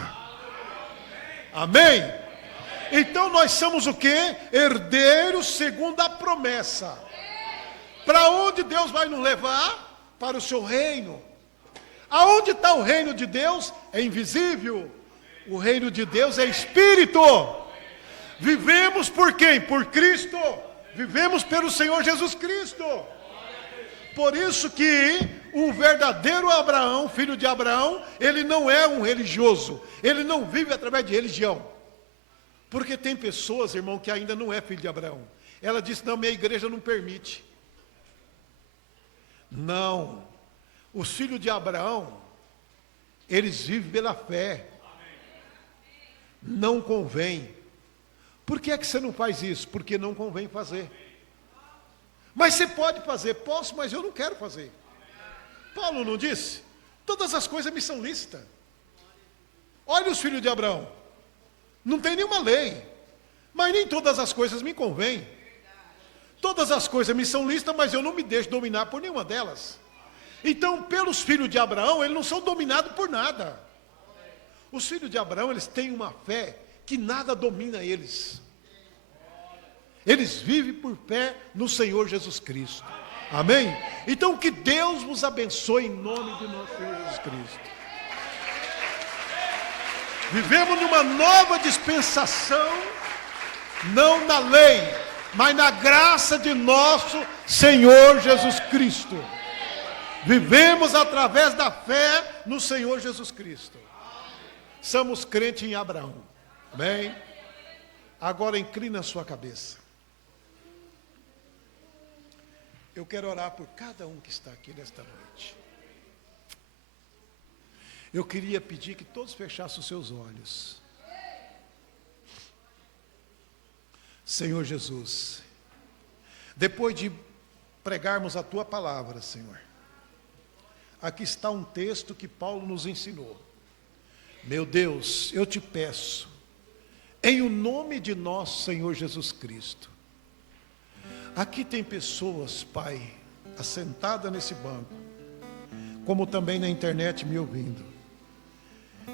Amém? Então nós somos o quê? Herdeiros segundo a promessa. Para onde Deus vai nos levar? Para o seu reino. Aonde está o reino de Deus? É invisível. O reino de Deus é espírito. Vivemos por quem? Por Cristo. Vivemos pelo Senhor Jesus Cristo. Por isso que o verdadeiro Abraão, filho de Abraão, ele não é um religioso. Ele não vive através de religião. Porque tem pessoas, irmão, que ainda não é filho de Abraão. Ela disse, não, minha igreja não permite. Não. Os filhos de Abraão, eles vivem pela fé. Não convém. Por que é que você não faz isso? Porque não convém fazer. Mas você pode fazer. Posso, mas eu não quero fazer. Paulo não disse? Todas as coisas me são lícitas. Olha os filhos de Abraão. Não tem nenhuma lei. Mas nem todas as coisas me convêm. Todas as coisas me são lícitas, mas eu não me deixo dominar por nenhuma delas. Então, pelos filhos de Abraão, eles não são dominados por nada. Os filhos de Abraão, eles têm uma fé que nada domina eles. Eles vivem por fé no Senhor Jesus Cristo. Amém? Então que Deus vos abençoe em nome de nosso Senhor Jesus Cristo. Vivemos numa nova dispensação, não na lei, mas na graça de nosso Senhor Jesus Cristo. Vivemos através da fé no Senhor Jesus Cristo. Somos crentes em Abraão. Amém? Agora inclina a sua cabeça. Eu quero orar por cada um que está aqui nesta noite. Eu queria pedir que todos fechassem os seus olhos. Senhor Jesus, depois de pregarmos a Tua palavra, Senhor, aqui está um texto que Paulo nos ensinou. Meu Deus, eu te peço, em o nome de nosso Senhor Jesus Cristo, aqui tem pessoas, Pai, assentadas nesse banco, como também na internet me ouvindo,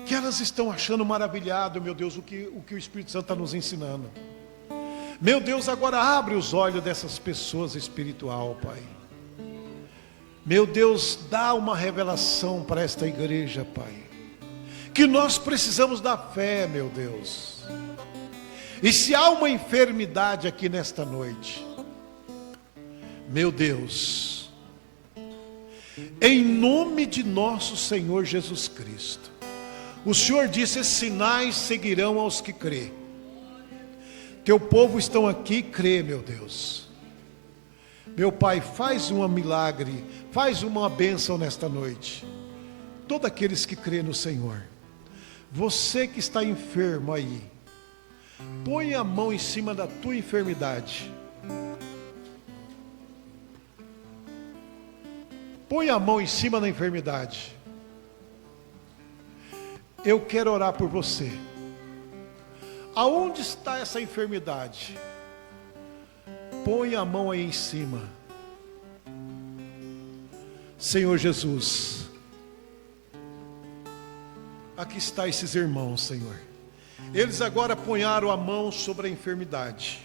que elas estão achando maravilhado, meu Deus, o que o Espírito Santo está nos ensinando. Meu Deus, agora abre os olhos dessas pessoas espiritual, Pai. Meu Deus, dá uma revelação para esta igreja, Pai. Que nós precisamos da fé, meu Deus. E se há uma enfermidade aqui nesta noite, meu Deus, em nome de nosso Senhor Jesus Cristo, o Senhor disse: esses sinais seguirão aos que crê. Teu povo estão aqui, crê, meu Deus. Meu Pai, faz um milagre, faz uma bênção nesta noite. Todos aqueles que crê no Senhor. Você que está enfermo aí, põe a mão em cima da tua enfermidade. Põe a mão em cima da enfermidade. Eu quero orar por você. Aonde está essa enfermidade? Põe a mão aí em cima. Senhor Jesus, aqui está esses irmãos, Senhor. Eles agora ponharam a mão sobre a enfermidade.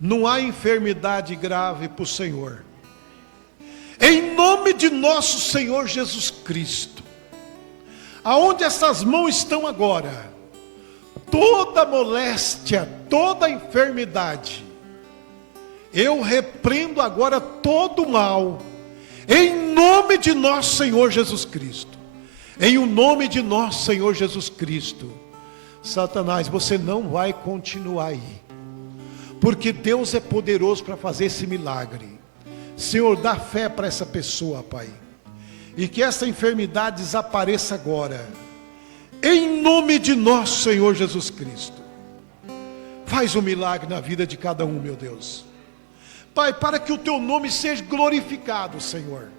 Não há enfermidade grave para o Senhor. Em nome de nosso Senhor Jesus Cristo, aonde essas mãos estão agora, toda moléstia, toda enfermidade, eu repreendo agora todo o mal, em nome de nosso Senhor Jesus Cristo. Em o nome de nosso Senhor Jesus Cristo. Satanás, você não vai continuar aí, porque Deus é poderoso para fazer esse milagre. Senhor, dá fé para essa pessoa, Pai, e que essa enfermidade desapareça agora, em nome de nosso Senhor Jesus Cristo. Faz um milagre na vida de cada um, meu Deus, Pai, para que o teu nome seja glorificado, Senhor,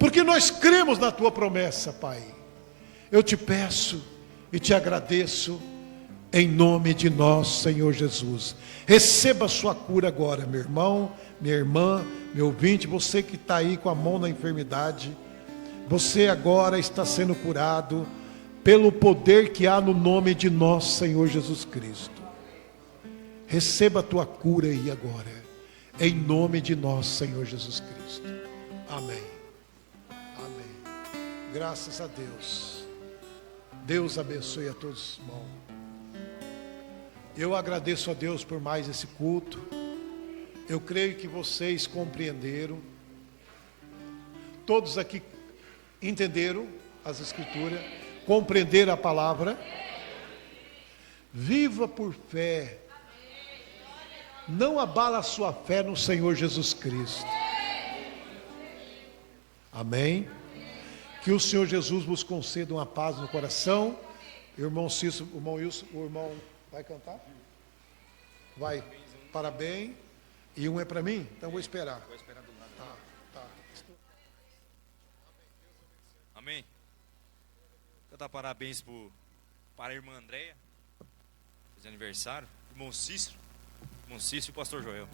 porque nós cremos na tua promessa, Pai. Eu te peço e te agradeço, em nome de nosso Senhor Jesus. Receba a sua cura agora, meu irmão, minha irmã, meu ouvinte, você que está aí com a mão na enfermidade, você agora está sendo curado pelo poder que há no nome de nosso Senhor Jesus Cristo. Receba a tua cura aí agora, em nome de nosso Senhor Jesus Cristo. Amém. Amém. Graças a Deus. Deus abençoe a todos os irmãos. Eu agradeço a Deus por mais esse culto. Eu creio que vocês compreenderam. Todos aqui entenderam as Escrituras, compreenderam a palavra. Viva por fé. Não abala a sua fé no Senhor Jesus Cristo. Amém. Que o Senhor Jesus vos conceda uma paz no coração. Irmão Cícero, irmão Wilson, o irmão vai cantar? Vai. Parabéns. E um é para mim? Então vou esperar. Vou esperar do lado. Tá. Amém. Quero dar parabéns para a irmã Andréia, fez aniversário, irmão Cícero e o pastor Joel.